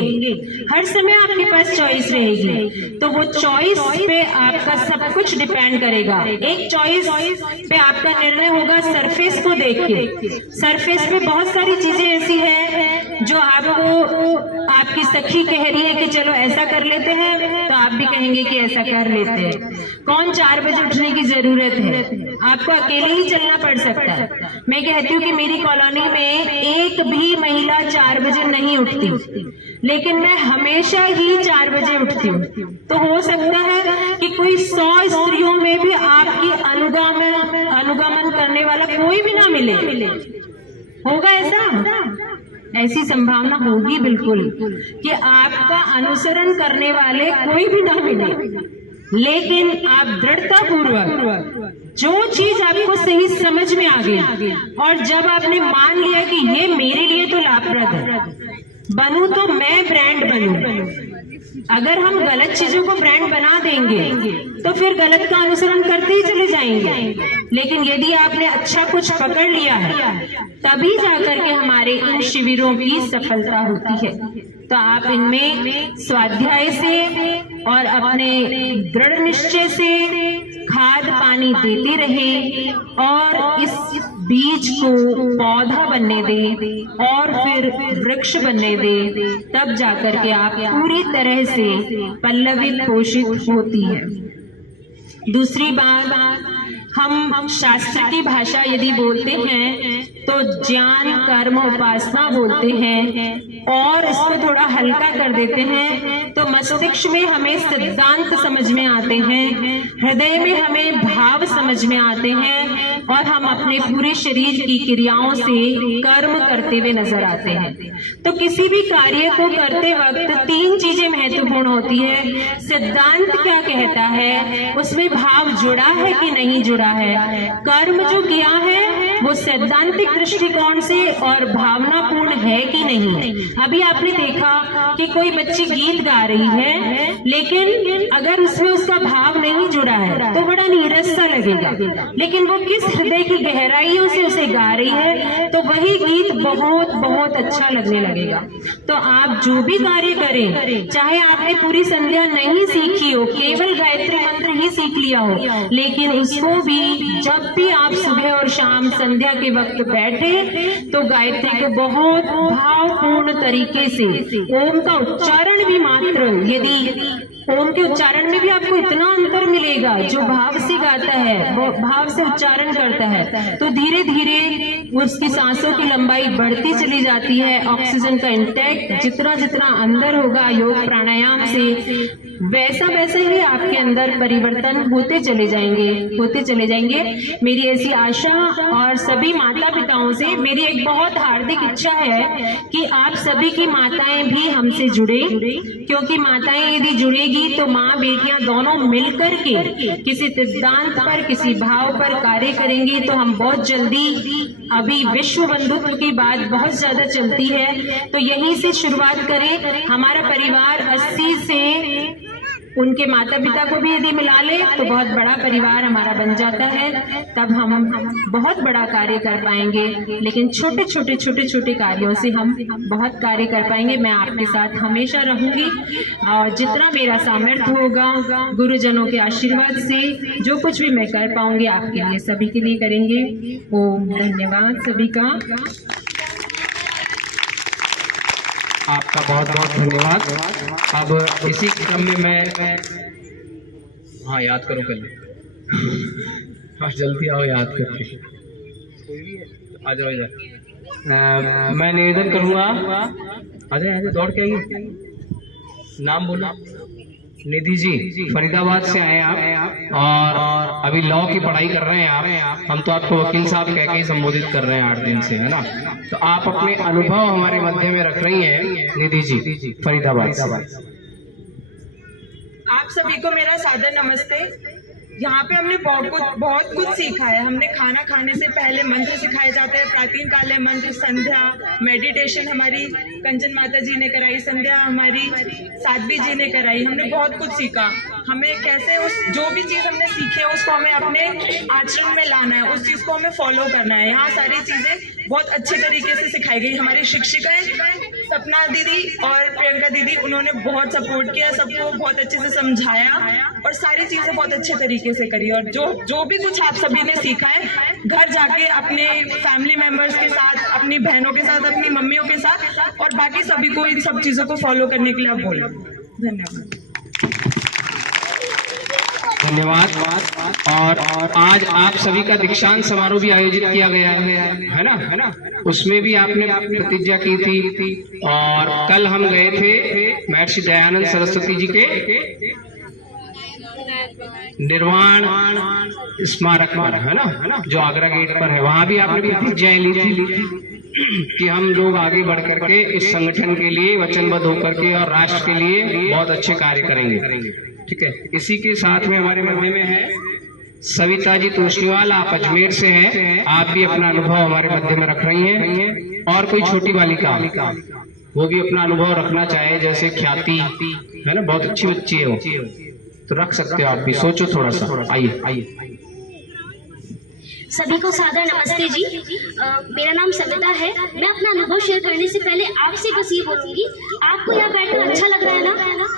हर समय आपके पास चॉइस रहेगी, तो वो चॉइस पे आपका सब कुछ डिपेंड करेगा। एक चॉइस पे आपका निर्णय होगा सरफेस को देख के। सरफेस पे बहुत सारी चीजें ऐसी है जो आपको आपकी सखी कह रही है कि चलो ऐसा कर लेते हैं, तो आप भी कहेंगे कि ऐसा कर लेते हैं। कौन 4 बजे उठने की जरूरत है, आपको अकेले ही चलना पड़ सकता है। मैं कहती हूँ कि मेरी कॉलोनी में एक भी महिला 4 बजे नहीं उठती, लेकिन मैं हमेशा ही 4 बजे उठती हूँ। तो हो सकता है कि कोई 100 स्त्रियों में भी आपकी अनुगमन करने वाला कोई भी ना मिले। होगा ऐसी संभावना होगी बिल्कुल कि आपका अनुसरण करने वाले कोई भी ना मिले, लेकिन आप दृढ़ता पूर्वक जो चीज आपको सही समझ में आ गई और जब आपने मान लिया कि ये मेरे लिए तो लाभप्रद है, बनूं तो मैं ब्रांड बनूं। अगर हम गलत चीजों को ब्रांड बना देंगे तो फिर गलत का अनुसरण करते ही चले जाएंगे। लेकिन यदि आपने अच्छा कुछ पकड़ लिया है, तभी जाकर के हमारे इन शिविरों की सफलता होती है। तो आप इनमें स्वाध्याय से और अपने दृढ़ निश्चय से खाद पानी देते रहे और इस बीज को पौधा बनने दे और फिर वृक्ष बनने दे, तब जाकर के आप पूरी तरह से पल्लवित पोषित होती है। दूसरी बात, हम शास्त्र की भाषा यदि बोलते हैं तो ज्ञान कर्म उपासना बोलते हैं, और इसको थोड़ा हल्का कर देते हैं तो मस्तिष्क में हमें सिद्धांत समझ में आते हैं, हृदय में हमें भाव समझ में आते हैं, और हम अपने पूरे शरीर की क्रियाओं से कर्म करते हुए नजर आते हैं। तो किसी भी कार्य को करते वक्त 3 चीजें महत्वपूर्ण होती है। सिद्धांत क्या कहता है, उसमें भाव जुड़ा है कि नहीं जुड़ा है, कर्म जो किया है वो सैद्धांतिक दृष्टिकोण से और भावनापूर्ण है कि नहीं। अभी आपने देखा कि कोई बच्ची गीत गा रही है, लेकिन अगर उसमें उसका भाव नहीं जुड़ा है तो बड़ा नीरस सा लगेगा, लेकिन वो किस हृदय की गहराइयों से उसे गा रही है तो वही गीत बहुत बहुत अच्छा लगने लगेगा। तो आप जो भी कार्य करें, चाहे आपने पूरी संध्या नहीं सीखी हो, केवल गायत्री मंत्र ही सीख लिया हो, लेकिन उसको भी जब भी आप सुबह और शाम संध्या के वक्त बैठे तो गायत्री को बहुत भावपूर्ण तरीके से ओम का उच्चारण भी मात्र, यदि ओम के उच्चारण में भी आपको इतना अंतर मिलेगा, जो भाव से गाता है वो भाव से उच्चारण करता है तो धीरे धीरे उसकी सांसों की लंबाई बढ़ती चली जाती है। ऑक्सीजन का इंटेक जितना जितना अंदर होगा योग प्राणायाम से, वैसा वैसे ही आपके अंदर परिवर्तन होते चले जाएंगे। मेरी ऐसी आशा और सभी माता पिताओं से मेरी एक बहुत हार्दिक इच्छा है कि आप सभी की माताएं भी हमसे जुड़े, क्योंकि माताएं यदि जुड़ेगी तो माँ बेटियां दोनों मिलकर के किसी सिद्धांत पर, किसी भाव पर कार्य करेंगी तो हम बहुत जल्दी, अभी विश्व बंधुत्व की बात बहुत ज्यादा चलती है तो यहीं से शुरुआत करें। हमारा परिवार 80 से उनके माता पिता को भी यदि मिला ले तो बहुत बड़ा परिवार हमारा बन जाता है, तब हम बहुत बड़ा कार्य कर पाएंगे। लेकिन छोटे छोटे कार्यों से हम बहुत कार्य कर पाएंगे। मैं आपके साथ हमेशा रहूंगी और जितना मेरा सामर्थ्य होगा गुरुजनों के आशीर्वाद से जो कुछ भी मैं कर पाऊंगी आपके लिए, सभी के लिए करेंगे। ओम धन्यवाद सभी का। आपका बहुत बहुत धन्यवाद। अब इसी क्रम में मैं हाँ याद करो कल, हाँ जल्दी आओ याद करके आ जाओ इधर। मैं निवेदन करूँगा, आधे दौड़ के आइए, नाम बोलो। निधि जी फरीदाबाद से आए आप और अभी लॉ की पढ़ाई कर रहे हैं आप। हम तो आपको वकील साहब कह के ही संबोधित कर रहे हैं 8 दिन से, है ना। तो आप अपने अनुभव हमारे मध्य में रख रही हैं निधि जी फरीदाबाद से। आप सभी को मेरा सादर नमस्ते। यहाँ पे हमने बहुत कुछ सीखा है। हमने खाना खाने से पहले मंत्र सिखाए जाते हैं, प्राचीन कालीन मंत्र, संध्या, मेडिटेशन हमारी कंचन माता जी ने कराई, संध्या हमारी साध्वी जी ने कराई। हमने बहुत कुछ सीखा। हमें कैसे जो भी चीज़ हमने सीखी है उसको हमें अपने आचरण में लाना है, उस चीज़ को हमें फॉलो करना है। यहाँ सारी चीज़ें बहुत अच्छे तरीके से सिखाई गई। हमारी शिक्षिकाएं सपना दीदी और प्रियंका दीदी, उन्होंने बहुत सपोर्ट किया, सबको बहुत अच्छे से समझाया और सारी चीज़ें बहुत अच्छे तरीके से करी। और जो भी कुछ आप सभी ने सीखा है, घर जाके अपने फैमिली मेंबर्स के साथ, अपनी बहनों के साथ, अपनी मम्मियों के साथ और बाकी सभी को इन सब चीज़ों को फॉलो करने के लिए आप बोलो। धन्यवाद। धन्यवाद। और आज आप सभी का दीक्षांत समारोह भी आयोजित किया गया है ना? उसमें भी आपने प्रतिज्ञा की थी। और कल हम गए थे महर्षि दयानंद सरस्वती जी के निर्वाण स्मारक पर, है ना, जो आगरा गेट पर है। वहां भी आपने प्रतिज्ञाएं ली थी कि हम लोग आगे बढ़ करके इस संगठन के लिए वचनबद्ध होकर के और राष्ट्र के लिए बहुत अच्छे कार्य करेंगे। ठीक है। इसी के साथ में हमारे मध्य में है सविता जी तोष्णीवाल, आप अजमेर से हैं। आप भी अपना अनुभव हमारे मध्य में रख रही हैं। और कोई छोटी बालिका वो भी अपना अनुभव रखना चाहे, जैसे ख्याति, है ना, बहुत अच्छी बच्ची है वो, तो रख सकते हो आप भी। सोचो थोड़ा सा। आइए। सभी को सादर नमस्ते जी। मेरा नाम सविता है। मैं अपना अनुभव शेयर करने से पहले आपसे बस ये बोलूंगी, आपको यहाँ बैठकर अच्छा लग रहा है ना?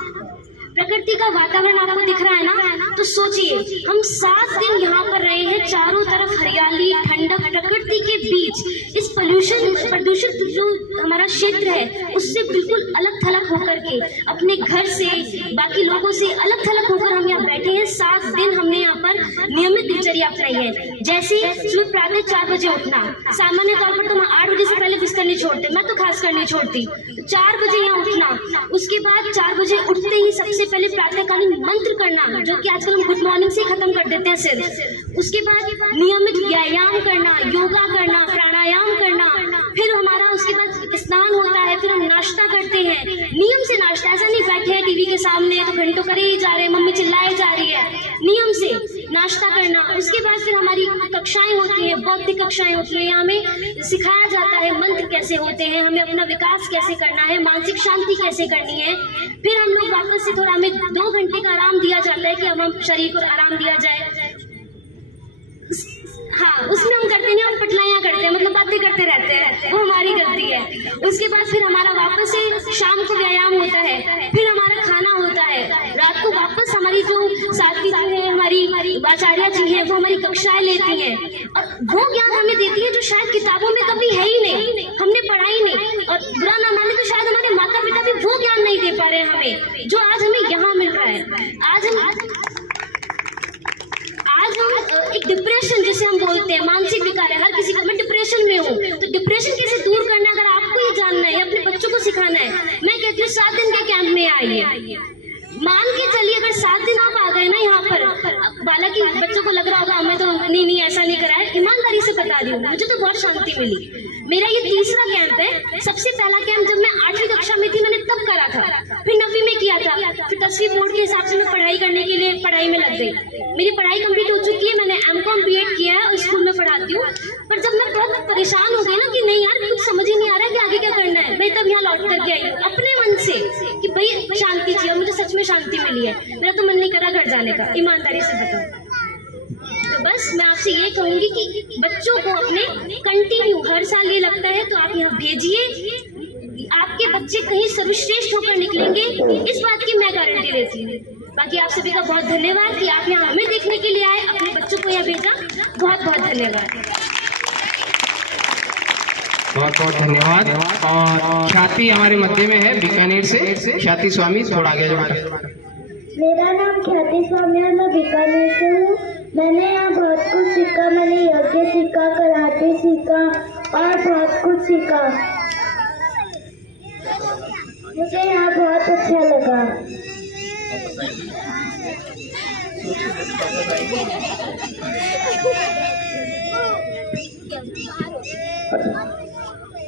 प्रकृति का वातावरण आपको दिख रहा है ना? तो सोचिए, हम 7 दिन यहाँ पर रहे हैं, चारों तरफ हरियाली, ठंडक, प्रकृति के बीच इस प्रदूषित जो हमारा क्षेत्र है उससे बिल्कुल अलग थलग होकर के, अपने घर से, बाकी लोगों से अलग थलग होकर हम यहाँ बैठे हैं। 7 दिन हमने यहाँ पर नियमित दिनचर्या अपनाई है। जैसे सुबह प्रातः 4 बजे उठना, सामान्य तौर पर तो हम 8 बजे से पहले बिस्तर नहीं छोड़ते, मैं तो खासकर नहीं छोड़ती। 4 बजे यहाँ उठना, उसके बाद 4 बजे उठते ही सबसे पहले प्रातःकालीन मंत्र करना, जो कि आजकल हम गुड मॉर्निंग से खत्म कर देते हैं सिर्फ। उसके बाद नियमित व्यायाम करना, योगा करना, प्राणायाम करना, फिर हमारा उसके बाद स्नान होता है, फिर हम नाश्ता करते हैं, नियम से नाश्ता। ऐसा नहीं बैठे हैं टीवी के सामने तो घंटों करे ही जा रहे हैं, मम्मी चिल्लाए जा रही है। नियम से नाश्ता करना। उसके बाद फिर हमारी कक्षाएं होती हैं, बौद्धिक कक्षाएं होती हैं। यहाँ हमें सिखाया जाता है मंत्र कैसे होते हैं, हमें अपना विकास कैसे करना है, मानसिक शांति कैसे करनी है। फिर हम लोग वापस से थोड़ा, हमें 2 घंटे का आराम दिया जाता है कि अब हम शरीर को आराम दिया जाए। हाँ, उसमें हम करते नहीं, हम पटलाइयाँ करते हैं, मतलब बातें करते रहते हैं, वो हमारी गलती है। उसके बाद फिर हमारा वापस से शाम को व्यायाम होता है, फिर हमारा खाना होता है। रात को वापस हमारी जो साथी है, हमारी आचार्य जी है, वो हमारी कक्षाएं लेती हैं और वो ज्ञान हमें देती है जो शायद किताबों में कभी है ही नहीं, हमने पढ़ा ही नहीं। और बुरा ना माने तो शायद हमारे माता पिता भी वो ज्ञान नहीं दे पा रहे हैं हमें, जो आज हमें यहाँ मिल रहा है। आज हम एक डिप्रेशन जिसे हम बोलते हैं, मानसिक विकार है हर किसी का। मैं डिप्रेशन में हूँ, तो डिप्रेशन कैसे दूर करना, अगर आपको ये जानना है, अपने बच्चों को सिखाना है, मैं कहती हूँ 7 दिन के कैंप में आइए। मान के चलिए अगर 7 दिन आप आ गए ना यहाँ पर, हालांकि बच्चों को लग रहा होगा हमें तो नहीं ऐसा नहीं करा है, ईमानदारी से बता रही हूँ, मुझे तो बहुत शांति मिली। मेरा ये 3रा कैंप है। सबसे पहला कैंप जब मैं 8वीं कक्षा में थी, मैंने तब करा था, फिर 9वीं में किया था, फिर 10वीं बोर्ड के हिसाब से मैं पढ़ाई करने के लिए पढ़ाई में लग गई। मेरी पढ़ाई कंप्लीट हो चुकी है, मैंने M.Com B.Ed किया है और स्कूल में पढ़ाती हूँ। पर जब मैं बहुत परेशान हो गई ना कि नहीं यार कुछ समझ ही नहीं आ रहा है कि आगे क्या करना है, मैं तब यहाँ लौट करके आई अपने मन से कि भाई शांति चाहिए। मुझे सच में शांति मिली है, मेरा तो मन नहीं करा घर जाने का, ईमानदारी से बताओ। तो बस मैं आपसे ये कहूंगी कि बच्चों को अपने कंटिन्यू, हर साल ये लगता है तो आप यहाँ भेजिए, आपके बच्चे कहीं सर्वश्रेष्ठ होकर निकलेंगे, इस बात की मैं गारंटी लेती हूँ। बाकी आप सभी का बहुत धन्यवाद कि आप यहाँ हमें देखने के लिए आए, अपने बच्चों को यहाँ भेजा, बहुत बहुत धन्यवाद। बहुत बहुत धन्यवाद। और ख्याति हमारे मध्य में है बीकानेर से, ख्याति स्वामी, थोड़ा आगे जाओ। मेरा नाम ख्याति स्वामी है, मैं बीकानेर से हूँ। मैंने यहाँ बहुत कुछ सीखा, मैंने यज्ञ सीखा, कराटे सीखा और बहुत कुछ सीखा। मुझे यहाँ बहुत अच्छा लगा।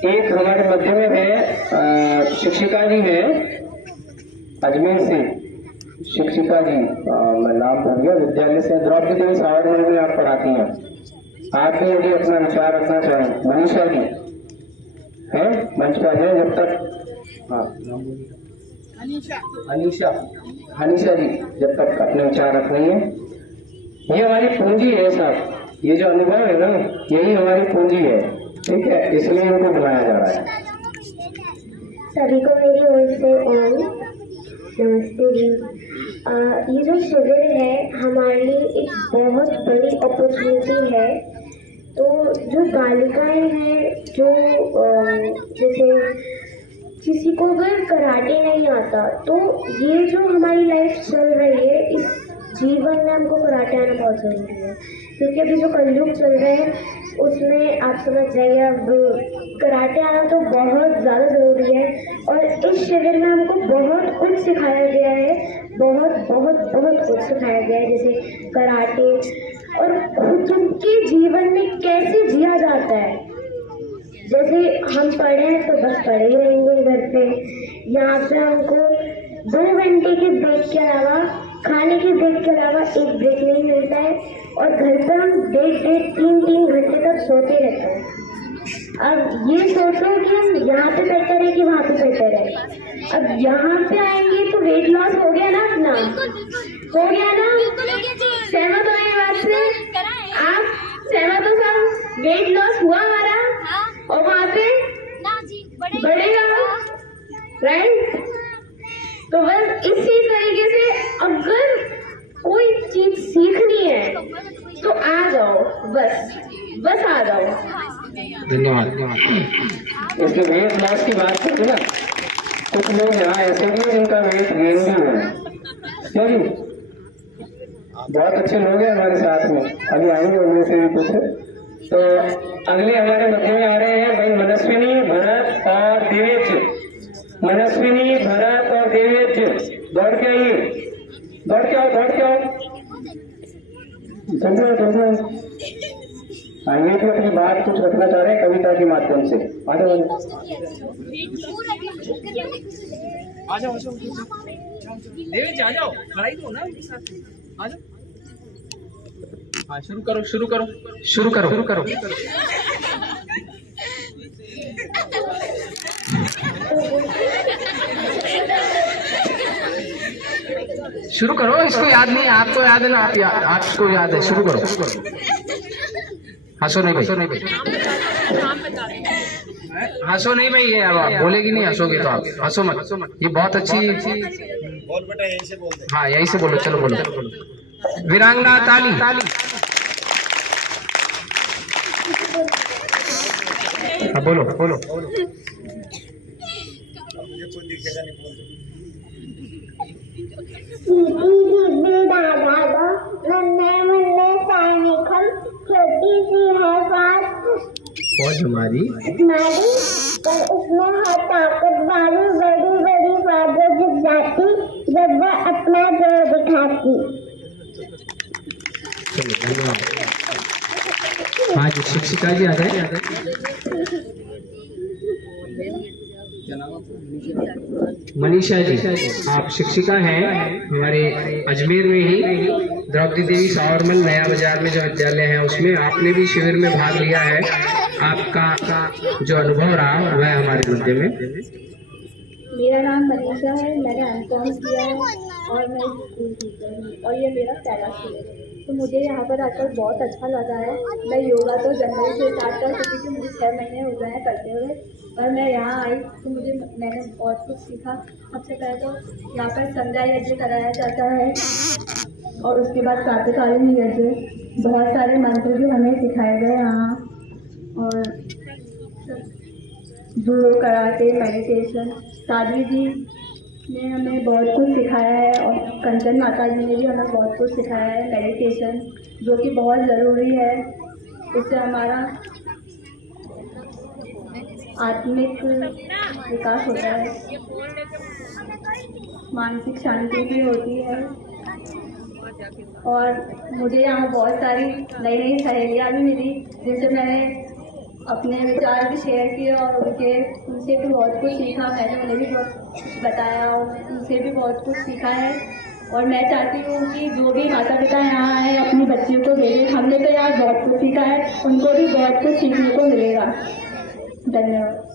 एक हमारे मध्य में है शिक्षिका जी है अजमेर से, शिक्षिका जी, मैं नाम भूल गया, विद्यालय से द्रौपदी देवी सावरमल में आप पढ़ाती हैं। आप भी यदि अपना विचार रखना चाहें, मनीषा जी है मंच पर है जब तक। हाँ, अनीशा जी जब तक अपने विचार रख रही है। ये हमारी पूंजी है साहब, ये जो अनुभव है ना, यही हमारी पूंजी है, ठीक है, इसलिए इनको बुलाया जा रहा है। सभी को मेरी ओर से ओम नमस्ते जी। ये जो शिविर है हमारे लिए एक बहुत बड़ी अपॉर्चुनिटी है। तो जो बालिकाएं हैं, जो जैसे किसी को अगर कराटे नहीं आता, तो ये जो हमारी लाइफ चल रही है, इस जीवन में हमको कराटे आना बहुत ज़रूरी है, क्योंकि अभी जो कलयुग चल रहे हैं उसमें आप समझ जाइए, अब कराटे आना तो बहुत ज़्यादा ज़रूरी है। और इस शिविर में हमको बहुत कुछ सिखाया गया है, बहुत बहुत बहुत कुछ सिखाया गया है, जैसे कराटे और खुद के जीवन में कैसे जिया जाता है। जैसे हम पढ़े हैं तो बस पढ़े ही रहेंगे घर पे, यहाँ पे हमको 2 घंटे के ब्रेक के अलावा, खाने के ब्रेक के अलावा एक ब्रेक नहीं मिलता है, और घर पर हम 3 घंटे तक सोते रहते हैं। अब ये सोचो कि हम यहाँ पे बेटर है कि वहाँ पे बेटर है। अब यहाँ पे आएंगे तो वेट लॉस हो गया ना, अपना हो गया ना, सहमत हो ये बात से? आप सहमत हो सब? वेट लॉस हुआ हमारा, और वहाँ पे बढ़ेगा, राइट? तो बस इसी तरीके से अगर कोई चीज सीखनी है तो आ जाओ, बस आ जाओ। धन्यवाद। इसके वेट लॉस की बात करते ना, कुछ लोग यहाँ ऐसे भी हैं जिनका वेट गेन भी हुआ है, क्यों जी? बहुत अच्छे लोग हैं हमारे साथ में, अभी आएंगे उनमें से भी कुछ। तो अगले हमारे मध्य में आ रहे हैं भाई मनस्विनी, भरत और देवेश। मनस्विनी, भरत और देवेश, दौड़ के आइए, दौड़ के आओ, दौड़ के आओ, जल्दी आओ, जल्दी आओ। ये भी अपनी बात कुछ रखना चाह रहे हैं कविता के माध्यम से। आ जाओ, देवेश आ जाओ, खड़ा ही दो ना, आ जाओ। हाँ, शुरू करो, शुरू करो, शुरू करो, शुरू करो। शुरू करो, इसको याद नहीं, आपको याद है ना, आपको याद है, शुरू करो। हंसो नहीं भाई, हंसो नहीं भाई, ये अब बोलेगी नहीं, हंसोगे तो आप हंसो मत, ये बहुत अच्छी। बोल बेटा, यहीं से बोल दे। हाँ, यहीं से बोलो, चलो बोलो। वीरांगना ताली। हाँ, बोलो बोलो। मुझे कुछ दिखेगा नहीं, बोल दे। छोटी सी है बात, बहुत जुमारी, पर उसमें है ताकत वाली बड़ी बड़ी बातें जब जाती, जब वह अपना जोर दिखाती। चलो धन्यवाद। हाँ जी, शिक्षिका जी आ गए। मनीषा जी, आप शिक्षिका हैं हमारे अजमेर में ही द्रौपदी देवी सावरमल नया बाजार में जो विद्यालय है उसमें आपने भी शिविर में भाग लिया है। आपका जो अनुभव रहा वह हमारे मध्य में। मेरा नाम मनीषा है, मैंने एमकॉम किया है और मैं स्कूल टीचर हूँ और ये मेरा पहला शिविर है। तो मुझे यहाँ पर आकर बहुत अच्छा लगा है। मैं योगा तो जनवरी से स्टार्ट कर चुकी थी, मुझे 6 महीने हो गए हैं करते हुए, और मैं यहाँ आई तो मैंने बहुत कुछ सीखा। सबसे पहले तो यहाँ पर संध्या यज्ञ कराया जाता है और उसके बाद प्रातःकालीन यज्ञ, बहुत सारे मंत्र भी हमें सिखाए गए यहाँ, और जूडो, कराटे, मेडिटेशन। साध्वी जी ने हमें बहुत कुछ सिखाया है और कंचन माता जी ने भी हमें बहुत कुछ सिखाया है, मेडिटेशन, जो कि बहुत ज़रूरी है। इससे हमारा आत्मिक विकास होता है, मानसिक शांति भी होती है। और मुझे यहाँ बहुत सारी नई नई सहेलियाँ भी मिली जिनसे मैंने अपने विचार भी शेयर किए और उनसे भी बहुत कुछ सीखा। मैंने उन्हें भी बहुत कुछ बताया और उनसे भी बहुत कुछ सीखा है। और मैं चाहती हूँ कि जो भी माता पिता यहाँ आए अपनी बच्चियों को भेजें। हमने तो यहाँ बहुत कुछ सीखा है, उनको भी बहुत कुछ सीखने को मिलेगा। धन्यवाद।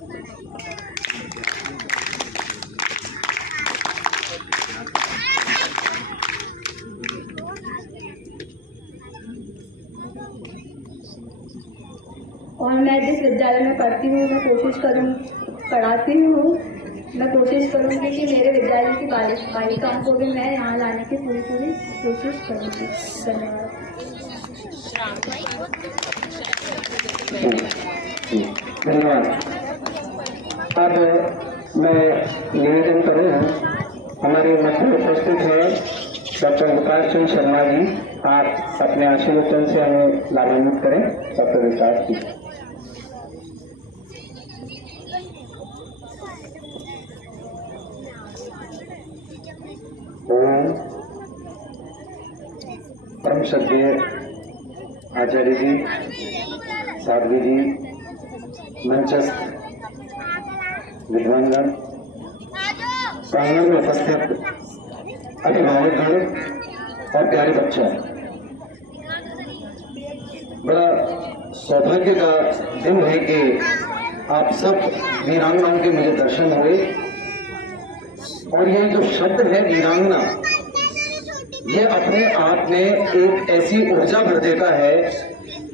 और मैं जिस विद्यालय में पढ़ती हूँ मैं कोशिश करूँगी कि मेरे विद्यालय की बालिकाओं को भी मैं यहाँ लाने की पूरी कोशिश करूँगी। धन्यवाद। धन्यवाद। अब मैं निवेदन करूँ, हमारे मध्य उपस्थित हैं डॉक्टर विकास चंद्र शर्मा जी। आप अपने आशीर्वचन से हमें लाभान्वित करें। डॉक्टर विकास जी। ओम परम श्रद्धेय आचार्य जी, साध्वी जी, मंचस्थ विद्वानगण, प्रांगण में उपस्थित अभिभावकगण और प्यारे बच्चा, बड़ा सौभाग्य का दिन है कि आप सब वीरांगनाओं के मुझे दर्शन हुए। और ये जो शब्द है वीरांगना, ये अपने आप में एक ऐसी ऊर्जा भर देता है,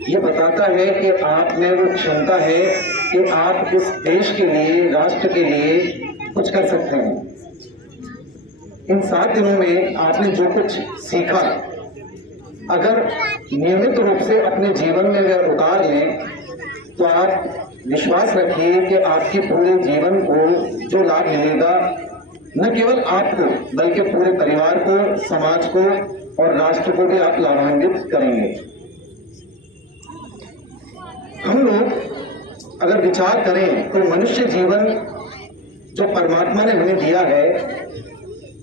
ये बताता है कि आप में वो क्षमता है कि आप इस देश के लिए, राष्ट्र के लिए कुछ कर सकते हैं। इन 7 दिनों में आपने जो कुछ सीखा, अगर नियमित रूप से अपने जीवन में वह उतार लें तो आप विश्वास रखिए कि आपके पूरे जीवन को जो लाभ मिलेगा, न केवल आपको बल्कि पूरे परिवार को, समाज को और राष्ट्र को भी आप लाभान्वित करेंगे। हम लोग अगर विचार करें तो मनुष्य जीवन जो परमात्मा ने हमें दिया है,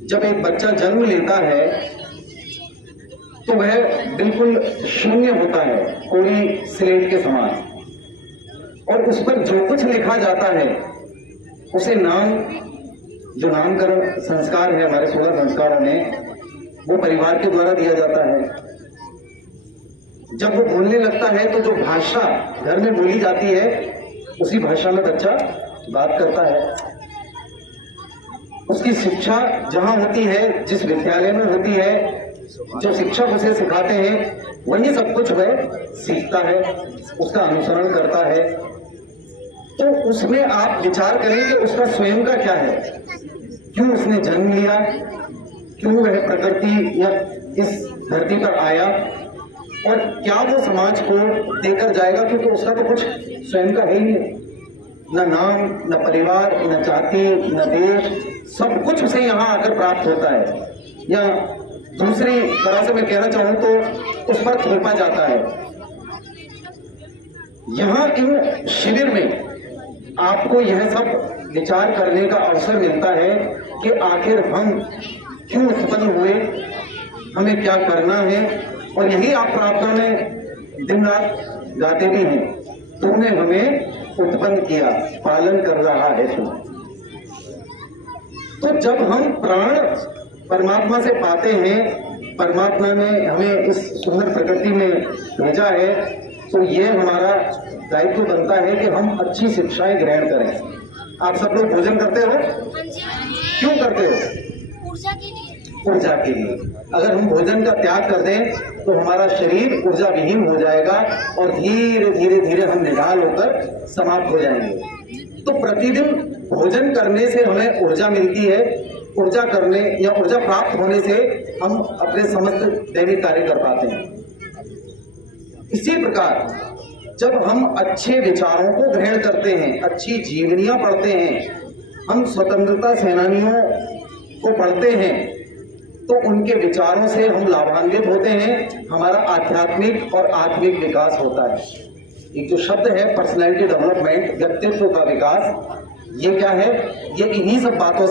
जब एक बच्चा जन्म लेता है तो वह बिल्कुल शून्य होता है, कोरी स्लेट के समान, और उस पर जो कुछ लिखा जाता है उसे जो नामकरण संस्कार है हमारे 16 संस्कारों में, वो परिवार के द्वारा दिया जाता है। जब वो बोलने लगता है तो जो भाषा घर में बोली जाती है उसी भाषा में बच्चा बात करता है। उसकी शिक्षा जहां होती है, जिस विद्यालय में होती है, जो शिक्षक उसे सिखाते हैं वही सब कुछ वह सीखता है, उसका अनुसरण करता है। तो उसमें आप विचार करें कि उसका स्वयं का क्या है, क्यों उसने जन्म लिया, क्यों वह प्रकृति या इस धरती पर आया, और क्या वो समाज को देकर जाएगा, क्योंकि उसका तो कुछ स्वयं का है ही नहीं। न नाम, न परिवार, न जाति, न देश, सब कुछ उसे यहाँ आकर प्राप्त होता है, या दूसरी तरह से मैं कहना चाहूं तो उस पर थोपा जाता है। यहाँ इन शिविर में आपको यह सब विचार करने का अवसर मिलता है कि आखिर हम क्यों उत्पन्न हुए, हमें क्या करना है, और यही आप प्रार्थना में दिन रात गाते भी हैं, तूने हमें उत्पन्न किया, पालन कर रहा है तू। तो जब हम प्राण परमात्मा से पाते हैं, परमात्मा ने हमें इस सुंदर प्रकृति में भेजा है, तो ये हमारा दायित्व बनता है कि हम अच्छी शिक्षाएं ग्रहण करें। आप सब लोग भोजन करते हो? क्यों करते हो? ऊर्जा के लिए। अगर हम भोजन का त्याग कर दें तो हमारा शरीर ऊर्जा विहीन हो जाएगा और धीरे धीरे धीरे हम निढाल होकर समाप्त हो जाएंगे। तो प्रतिदिन भोजन करने से हमें ऊर्जा मिलती है। ऊर्जा करने या ऊर्जा प्राप्त होने से हम अपने समस्त दैनिक कार्य कर पाते हैं। इसी प्रकार जब हम अच्छे विचारों को ग्रहण करते हैं, अच्छी जीवनियां पढ़ते हैं, हम स्वतंत्रता सेनानियों को पढ़ते हैं, तो उनके विचारों से हम लाभान्वित होते हैं, हमारा आध्यात्मिक और आत्मिक विकास होता है। एक जो शब्द है पर्सनैलिटी डेवलपमेंट, व्यक्तित्व का विकास, ये क्या है? ये इन्हीं सब बातों